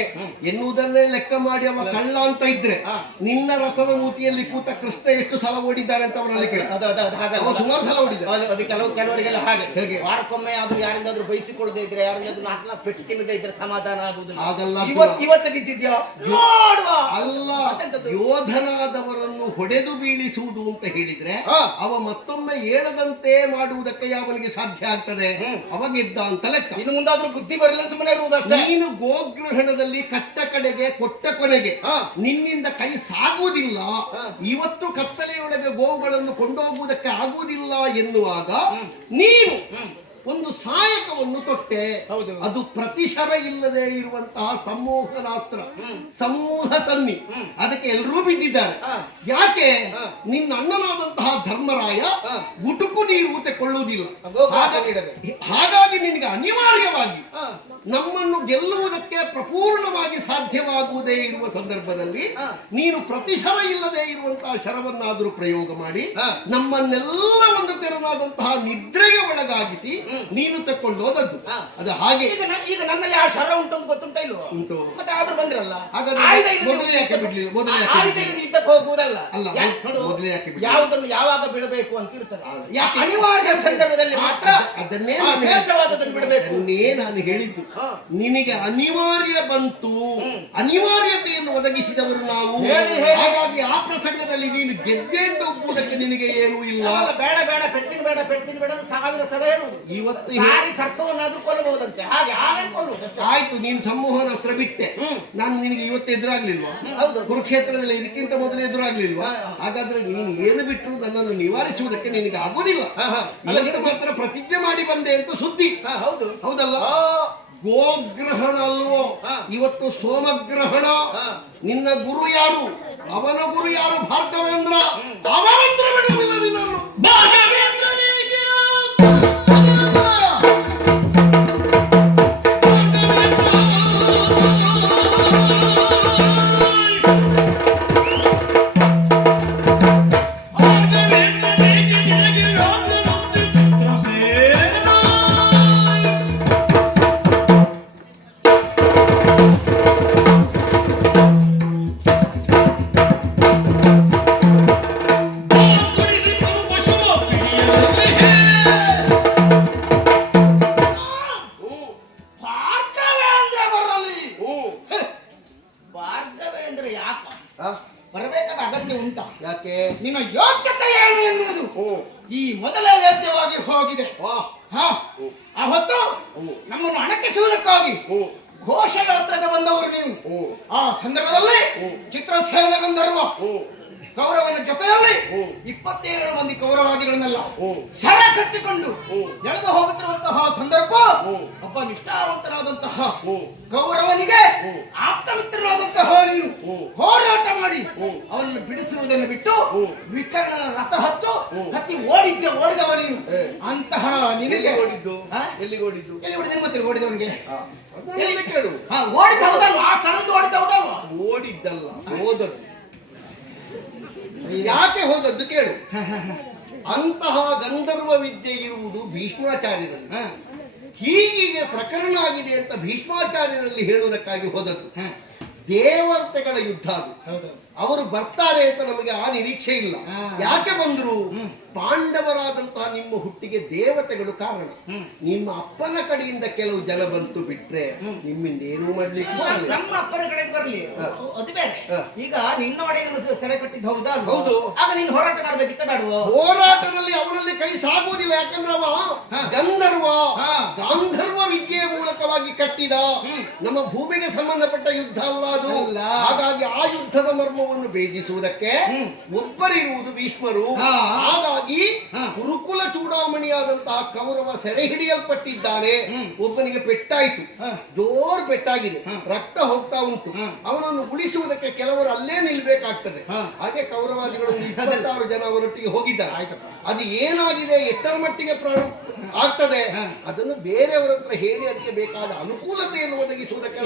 ಎನ್ನುವುದನ್ನೇ ಲೆಕ್ಕ ಮಾಡಿ ಅವ ಕಳ್ಳ ಅಂತ ಇದ್ರೆ ನಿನ್ನ ರಥದ ಮೂತಿಯಲ್ಲಿ ಕೂತ ಕೃಷ್ಣ ಎಷ್ಟು ಸಲ ಓಡಿದ್ದಾರೆ ಅಂತ ಅವರಲ್ಲಿ ಸುಮಾರು ಸಲ ಓಡಿದ್ದಾರೆ. ಕೆಲವರಿಗೆಲ್ಲ ಹಾಗೆ ಹೇಗೆ ವಾರಕ್ಕೊಮ್ಮೆ ಆದ್ರೂ ಯಾರಿಂದಾದ್ರೂ ಬಯಸಿಕೊಳ್ಳದೆ ಇದ್ರೆ, ಯಾರಿಂದಾದ್ರೂ ನಾಲ್ಕು ಪೆಟ್ಟು ತಿನ್ನದೇ ಇದ್ರೆ ಸಮಾಧಾನ ಆಗುದಿಲ್ಲ. ಅದಲ್ಲ, ಇವತ್ತು ಬಿದ್ದಿದ್ಯಾ ಅಲ್ಲ, ಯೋಧನಾದವರನ್ನು ಹೊಡೆದು ಬೀಳಿಸುವುದು ಅಂತ ಹೇಳಿದ್ರೆ ಅವ ಮತ್ತೊಮ್ಮೆ ಏಳದಂತೆ ಮಾಡುವುದಕ್ಕೆ ಯಾವನಿಗೆ ಸಾಧ್ಯ ಆಗ್ತದೆ? ಅವ ಗೆದ್ದ ಅಂತ ಲೆಕ್ಕ. ಇನ್ನು ಮುಂದಾದ್ರೂ ಬುದ್ಧಿ ಬರಲಿಲ್ಲ, ಸುಮ್ಮನೆ ಇರುವುದಷ್ಟೇ. ನೀನು ಗೋಗ್ರಹಣದಲ್ಲಿ ಕಟ್ಟ ಕಡೆಗೆ ಕೊಟ್ಟ ಕೊನೆಗೆ ನಿನ್ನಿಂದ ಕೈ ಸಾಗುವುದಿಲ್ಲ. ಇವತ್ತು ಕತ್ತಲೆಯೊಳಗೆ ಗೋವುಗಳನ್ನು ಕೊಂಡೋಗುವುದಕ್ಕೆ ಆಗುವುದಿಲ್ಲ ಎನ್ನುವಾಗ ನೀನು ಒಂದು ಸಾಯಕವನ್ನು ತೊಟ್ಟೆ. ಅದು ಪ್ರತಿಶರ ಇಲ್ಲದೆ ಇರುವಂತಹ ಸಮೂಹನಾಸ್ತ್ರ, ಸಮೂಹ ಸನ್ನಿ. ಅದಕ್ಕೆ ಎಲ್ಲರೂ ಬಿದ್ದಿದ್ದಾರೆ. ಯಾಕೆ? ನಿನ್ನ ಅಣ್ಣನಾದಂತಹ ಧರ್ಮರಾಯ ಗುಟುಕು ನೀರು ಊಟಕೊಳ್ಳುವುದಿಲ್ಲ. ಹಾಗಾಗಿ ನಿನಗೆ ಅನಿವಾರ್ಯವಾಗಿ ನಮ್ಮನ್ನು ಗೆಲ್ಲುವುದಕ್ಕೆ ಪ್ರಪೂರ್ಣವಾಗಿ ಸಾಧ್ಯವಾಗುವುದೇ ಇರುವ ಸಂದರ್ಭದಲ್ಲಿ ನೀನು ಪ್ರತಿಶರ ಇಲ್ಲದೆ ಇರುವಂತಹ ಶರವನ್ನಾದರೂ ಪ್ರಯೋಗ ಮಾಡಿ ನಮ್ಮನ್ನೆಲ್ಲ ಒಂದು ತೆರನಾದಂತಹ ನಿದ್ರೆಗೆ ಒಳಗಾಗಿಸಿ ನೀನು ತಕೊಂಡು ಹೋದದ್ದು ಹಾ. ಅದು ಹಾಗೆ. ಈಗ ನನ್ನಲ್ಲಿ ಆ ಶರ ಉಂಟು ಅಂತ ಗೊತ್ತುಂಟ ಇಲ್ವೋ? ಉಂಟು. ಮತ್ತೆ ಆದ್ರೂ ಬಂದಿರಲ್ಲ. ಹಾಗಾದ್ರೆ ಆಯುಧ ಇಲ್ಲದೆ ಮೊದಲೇ ಯಾಕೆ ಬಿಡ್ಲಿಲ್ಲ? ಮೊದಲೇ ಯಾಕೆ ಆಯುಧ ಇಲ್ಲದೆ ಯುದ್ಧಕ್ಕೆ ಹೋಗುವುದಲ್ಲ. ಅಲ್ಲ, ನೋಡು, ಮೊದಲೇ ಯಾಕೆ ಬಿಡ್ಲಿಲ್ಲ? ಯಾವುದನ್ನು ಯಾವಾಗ ಬಿಡಬೇಕು ಅಂತ ಇರ್ತದೆ. ಯಾಕೆ? ಅನಿವಾರ್ಯ ಸಂದರ್ಭದಲ್ಲಿ ಮಾತ್ರ ಅದನ್ನೇ ಆ ಶ್ರೇಷ್ಠವಾದದನ್ನು ಬಿಡಬೇಕು. ಅದನ್ನೇ ನಾನು ಹೇಳಿದ್ದು. ಹಾ. ನಿನಗೆ ಅನಿವಾರ್ಯ ಬಂತು, ಅನಿವಾರ್ಯತೆಯನ್ನು ಒದಗಿಸಿದವರು ನಾವು. ಹೇಳಿ. ಹಾಗಾಗಿ ಆ ಪ್ರಸಂಗದಲ್ಲಿ ನೀನು ಗೆದ್ದೆ ಅಂತ ಒಪ್ಪುವುದಕ್ಕೆ ನಿನಗೆ ಏನೂ ಇಲ್ಲ. ಅಲ್ಲ, ಬೇಡ ಬೇಡ ಪೆಟ್ಟಿನ ಬೇಡ ಪೆಟ್ಟಿನ ಬೇಡ ಅಂತ 1000 ಸಲ ಹೇಳುವುದು. ಇವತ್ತು ಸಾರಿ ಸರ್ಪವನ್ನಾದ್ರೂ ಕೊಲ್ಲಬಹುದಂತೆ, ಹಾಗೆ ಆಮೇಲೆ ಕೊಲ್ಲುವುದು. ಆಯ್ತು, ನೀನು ಸಂಮೋಹನ ಅಸ್ತ್ರ ಬಿಟ್ಟೆ. ನಾನು ನಿನಗೆ ಇವತ್ತು ಎದುರಾಗ್ಲಿಲ್ವಾ? ಹೌದು. ಕುರುಕ್ಷೇತ್ರದಲ್ಲಿ ಇದಕ್ಕಿಂತ ಮೊದಲು ಎದುರಾಗ್ಲಿಲ್ವಾ? ಹಾಗಾದ್ರೆ ನೀನು ಏನು ಬಿಟ್ಟರು ನನ್ನನ್ನು ನಿವಾರಿಸುವುದಕ್ಕೆ ನಿನಗೆ ಆಗುದಿಲ್ಲ. ಇವತ್ತು ಮಾತ್ರ ಪ್ರತಿಜ್ಞೆ ಮಾಡಿ ಬಂದೆ ಅಂತ ಸುದ್ದಿ. ಹೌದು. ಹೌದಲ್ಲ? ಗೋಗ್ರಹಣ ಅಲ್ವೋ ಇವತ್ತು? ಸೋಮಗ್ರಹಣ. ನಿನ್ನ ಗುರು ಯಾರು? ಅವನ ಗುರು ಯಾರು? ಭಾರ್ಗವೇಂದ್ರ. ಅವನಂತ್ರ ಬಿಡುವುದಿಲ್ಲ ನಿನ್ನನ್ನು. ಭಾರ್ಗವೇಂದ್ರ ಬರಲಿ. ಭಾರ್ಗವೇಂದ್ರ ಯಾಕ ಬರಬೇಕಾದ ಅಗತ್ಯ ಉಂಟ? ಯಾಕೆ? ನಿನ್ನ ಯೋಗ್ಯತೆ ಏನು ಎನ್ನುವುದು ಈ ಮೊದಲೇ ವೇದ್ಯವಾಗಿ ಹೋಗಿದೆ. ಆ ಹೊತ್ತು ನಮ್ಮನ್ನು ಅಣಕಿಸುವುದಕ್ಕಾಗಿ ಘೋಷಯಾತ್ರೆಗೆ ಬಂದವರು ನೀವು. ಆ ಸಂದರ್ಭದಲ್ಲಿ ಚಿತ್ರಸೇನ ಗಂಧರ್ವ ಕೌರವನ ಜೊತೆಯಲ್ಲಿ 27 ಮಂದಿ ಕೌರವಾದಿಗಳನ್ನೆಲ್ಲ ಸರ ಕಟ್ಟಿಕೊಂಡು ಎಳೆದು ಹೋಗುತ್ತಿರುವಂತಹ ಸಂದರ್ಭ ಒಬ್ಬ ನಿಷ್ಠಾವಂತನಾದಂತಹ ಕೌರವನಿಗೆ ಆಪ್ತ ಮಿತ್ರನಾದಂತಹ ನೀನು ಹೋರಾಟ ಮಾಡಿ ಅವನನ್ನು ಬಿಡಿಸುವುದನ್ನು ಬಿಟ್ಟು ವಿಕರ್ಣನ ರಥ ಹತ್ತಿ ಓಡಿದವ ನೀನು. ಅಂತಹ ನಿನಗೆ ಓಡಿದ್ದು ಎಲ್ಲಿಗೆ ಓಡಿದ್ದು? ಎಲ್ಲಿ ಓಡಿದ ಗೊತ್ತಿಲ್ಲ. ಓಡಿದವನಿಗೆ ಕೇಳು. ಓಡಿದ ಹೌದಲ್ವ? ಆ ಸ್ಥಳದಿಂದ ಓಡಿದ ಹೌದಲ್ವ? ಓಡಿದ್ದಲ್ಲ, ಹೋದದ್ದು. ಯಾಕೆ ಹೋದದ್ದು ಕೇಳು. ಅಂತಹ ಗಂಧರ್ವ ವಿದ್ಯೆ ಇರುವುದು ಭೀಷ್ಮಾಚಾರ್ಯರಲ್ಲಿ. ಹೀಗೆ ಪ್ರಕರಣ ಆಗಿದೆ ಅಂತ ಭೀಷ್ಮಾಚಾರ್ಯರಲ್ಲಿ ಹೇಳುವುದಕ್ಕಾಗಿ ಹೋದದ್ದು. ದೇವತೆಗಳ ಯುದ್ಧ ಅದು. ಅವರು ಬರ್ತಾರೆ ಅಂತ ನಮಗೆ ಆ ನಿರೀಕ್ಷೆ ಇಲ್ಲ. ಯಾಕೆ ಬಂದ್ರು? ಪಾಂಡವರಾದಂತಹ ನಿಮ್ಮ ಹುಟ್ಟಿಗೆ ದೇವತೆಗಳು ಕಾರಣ. ನಿಮ್ಮ ಅಪ್ಪನ ಕಡೆಯಿಂದ ಕೆಲವು ಜನ ಬಂತು ಬಿಟ್ರೆ ನಿಮ್ಮಿಂದ ಏನೂ ಮಾಡ್ಲಿಕ್ಕೆ ಬರಲ್ಲ. ನಮ್ಮ ಅಪ್ಪನ ಕಡೆ ಬರಲಿ, ಅದು ಬೇರೆ. ಈಗ ನಿನ್ನ ಒಡೆಯನ್ನು ಸೆರೆ ಕಟ್ಟಿದ್ದು ಹೌದಾ? ಹೌದು. ಆಗ ನೀನು ಹೋರಾಟ ಮಾಡಬೇಕಿತ್ತ ಬೇಡವೋ? ಹೋರಾಟದಲ್ಲಿ ಅವರಲ್ಲಿ ಕೈ ಸಾಗುವುದಿಲ್ಲ. ಯಾಕಂದ್ರೆ ಅವ ಗಂಧರ್ವ, ಗಾಂಧರ್ವ ವಿದ್ಯೆಯ ಮೂಲಕವಾಗಿ ಕಟ್ಟಿದ ನಮ್ಮ ಭೂಮಿಗೆ ಸಂಬಂಧಪಟ್ಟ ಯುದ್ಧ ಅಲ್ಲ ಅದು. ಹಾಗಾಗಿ ಆ ಯುದ್ಧದ ಮರ್ಮವನ್ನು ಭೇದಿಸುವುದಕ್ಕೆ ಒಬ್ಬರಿರುವುದು ಭೀಷ್ಮರು. ಹಾಗಾಗಿ ಕುರುಕುಲ ಚೂಡಾಮಣಿಯಾದಂತಹ ಕೌರವ ಸೆರೆ ಹಿಡಿಯಲ್ಪಟ್ಟಿದ್ದಾನೆ. ಒಬ್ಬನಿಗೆ ಪೆಟ್ಟಾಯಿತು, ಜೋರ್ ಪೆಟ್ಟಾಗಿದೆ, ರಕ್ತ ಹೋಗ್ತಾ ಉಂಟು. ಅವನನ್ನು ಉಳಿಸುವುದಕ್ಕೆ ಕೆಲವರು ಅಲ್ಲೇ ನಿಲ್ಬೇಕಾಗ್ತದೆ. ಹಾಗೆ ಕೌರವಾದಿಗಳು 26 ಜನ ಅವರೊಟ್ಟಿಗೆ ಹೋಗಿದ್ದಾರೆ. ಅದು ಏನಾಗಿದೆ, ಎಷ್ಟರ ಮಟ್ಟಿಗೆ ಪ್ರಾಣ ಆಗ್ತದೆ ಅದನ್ನು ಬೇರೆಯವರ ಹತ್ರ ಹೇಳಿ ಅದಕ್ಕೆ ಬೇಕಾದ ಅನುಕೂಲತೆಯನ್ನು ಒದಗಿಸುವುದಕ್ಕೆ.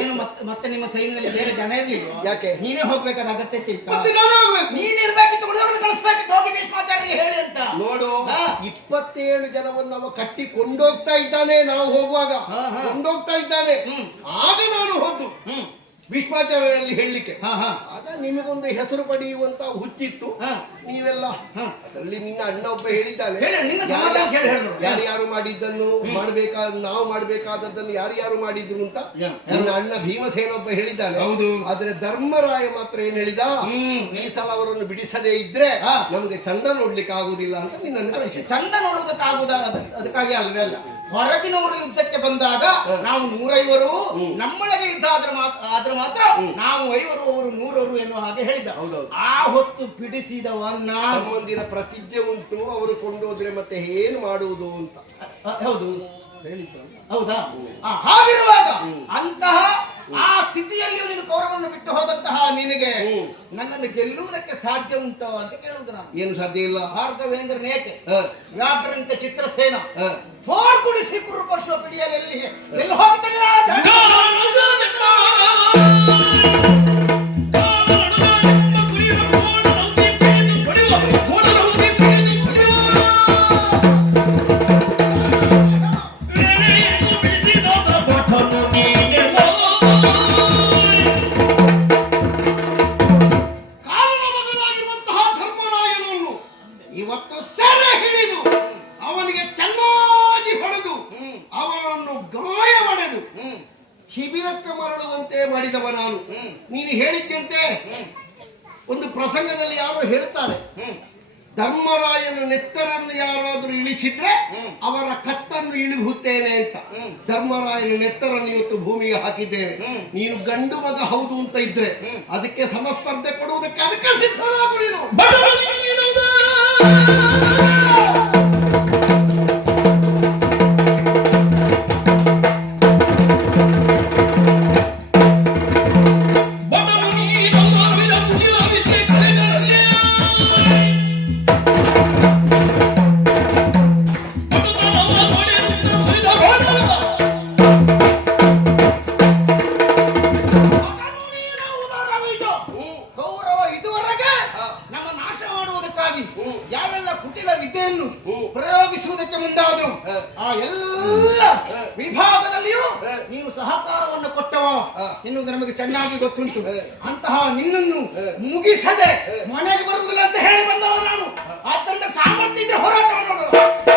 ಏನು ಮತ್ತೆ ನಿಮ್ಮ ಸೈನ್ಯದಲ್ಲಿ ಬೇರೆ ಜನ ಇರಲಿಲ್ಲ? ಯಾಕೆ? ನೀನೇ ಹೋಗ್ಬೇಕಾದ ಅಗತ್ಯ ಇತ್ತು. ನೀನಿರ್ಬೇಕಿತ್ತು, ಕಳಿಸ್ಬೇಕಿತ್ತು, ಹೋಗಿ ಭೀಷ್ಮಾಚಾರ್ಯರಿಗೆ ಹೇಳಿ ಅಂತ. ನೋಡು, 27 ಜನವನ್ನು ಅವ ಕಟ್ಟಿ ಕೊಂಡೋಗ್ತಾ ಇದ್ದಾನೆ. ನಾವು ಹೋಗುವಾಗ ಕೊಂಡೋಗ್ತಾ ಇದ್ದಾನೆ. ಆಗ ನಾನು ಹೋದ್ದು ಭೀಷ್ಮಾಚಾರ್ಯರಲ್ಲಿ ಹೇಳಲಿಕ್ಕೆ. ಆಗ ನಿಮಗೊಂದು ಹೆಸರು ಪಡೆಯುವಂತ ಹುಚ್ಚಿತ್ತು. ನೀವೆಲ್ಲ ಅದರಲ್ಲಿ ನಿನ್ನ ಅಣ್ಣ ಒಬ್ಬ ಹೇಳಿದ್ದಾನೆ, ಯಾರ್ಯಾರು ಮಾಡಿದ್ದನ್ನು ಮಾಡಬೇಕಾದ, ನಾವು ಮಾಡಬೇಕಾದದ್ದನ್ನು ಯಾರ್ಯಾರು ಮಾಡಿದ್ರು ಅಂತ ನಿನ್ನ ಅಣ್ಣ ಭೀಮಸೇನ ಒಬ್ಬ ಹೇಳಿದ್ದಾನೆ. ಆದ್ರೆ ಧರ್ಮರಾಯ ಮಾತ್ರ ಏನ್ ಹೇಳಿದ, ಈ ಸಲ ಅವರನ್ನು ಬಿಡಿಸದೇ ಇದ್ರೆ ನಮ್ಗೆ ಚಂದ ನೋಡ್ಲಿಕ್ಕೆ ಆಗುದಿಲ್ಲ ಅಂತ ನಿನ್ನನ್ನು ಕಳಿಸಿ. ಚಂದ ನೋಡುವುದಕ್ಕಾಗುದ ಅದಕ್ಕಾಗಿ ಅಲ್ವೇ ಅಲ್ಲ. ಹೊರಗಿನವರು ಯುದ್ಧಕ್ಕೆ ಬಂದಾಗ ನಾವು 150, ನಮ್ಮೊಳಗೆ ಯುದ್ಧ ಆದ್ರೆ ಮಾತ್ರ ನಾವು 50, ಅವರು 100 ಎನ್ನುವ ಹಾಗೆ ಹೇಳಿದ. ಆ ಹೊತ್ತು ಬಿಡಿಸಿದವ ಮಂದಿರ ಪ್ರತಿಜ್ಞೆ ಉಂಟು, ಅವರು ಕೊಂಡೋದ್ರೆ ಮತ್ತೆ ಏನು ಮಾಡುವುದು ಅಂತ. ಹೌದು ಹೇಳಿದ್ದು. ಹೌದಾ? ಹಾಗಿರುವಾಗ ಅಂತಹ ಆ ಸ್ಥಿತಿಯಲ್ಲಿಯೂ ನೀನು ಕೌರವವನ್ನು ಬಿಟ್ಟು ಹೋದಂತಹ ನಿನಗೆ ನನ್ನನ್ನು ಗೆಲ್ಲುವುದಕ್ಕೆ ಸಾಧ್ಯ ಉಂಟು ಅಂತ ಕೇಳುವುದು ನಾನು. ಏನು ಸಾಧ್ಯ ಇಲ್ಲ. ಭಾರ್ಗವೇಂದ್ರ ನೇತೆ ವ್ಯಾಘ್ರಂತ ಚಿತ್ರಸೇನ ಗುಡಿಸಿ ಕುರುಪಶು ಪಿಡಿಯಲ್ಲಿ ಎಲ್ಲಿ ಹೋಗ್ತಾನೆ? ಒಂದು ಪ್ರಸಂಗದಲ್ಲಿ ಯಾರೋ ಹೇಳ್ತಾರೆ, ಧರ್ಮರಾಯನ ನೆತ್ತರನ್ನು ಯಾರಾದರೂ ಇಳಿಸಿದ್ರೆ ಅವರ ಕತ್ತನ್ನು ಇಳಿಹುತ್ತೇನೆ ಅಂತ. ಧರ್ಮರಾಯನ ನೆತ್ತರನ್ನು ಇವತ್ತು ಭೂಮಿಗೆ ಹಾಕಿದ್ದೇನೆ. ನೀನು ಗಂಡು ಮಗ ಹೌದು ಅಂತ ಇದ್ರೆ ಅದಕ್ಕೆ ಸಮಸ್ಪರ್ಧೆ ಕೊಡುವುದಕ್ಕೆ ಅದಕ್ಕೆ ಸಿದ್ಧರಾಗು ನೀನು. ಗೌರವ ಇದುವರೆಗೆ ನಮ್ಮ ನಾಶ ಮಾಡುವುದಕ್ಕಾಗಿ ಯಾವೆಲ್ಲ ಕುಟಿಲ ವಿದ್ಯೆಯನ್ನು ಪ್ರಯೋಗಿಸುವುದಕ್ಕೆ ಮುಂದಾದರು ಆ ಎಲ್ಲ ವಿಭಾಗದಲ್ಲಿಯೂ ನೀನು ಸಹಕಾರವನ್ನು ಕೊಟ್ಟವ ಎನ್ನುವುದು ನಮಗೆ ಚೆನ್ನಾಗಿ ಗೊತ್ತುಂಟು. ಅಂತಹ ನಿನ್ನನ್ನು ಮುಗಿಸದೆ ಮನೆಗೆ ಬರುವುದಿಲ್ಲ ಅಂತ ಹೇಳಿ ಬಂದವ ನಾನು. ಆದ್ದರಿಂದ ಸಾಮರ್ಥ್ಯ ಇದ್ರೆ ಹೋರಾಟ ಮಾಡೋದು.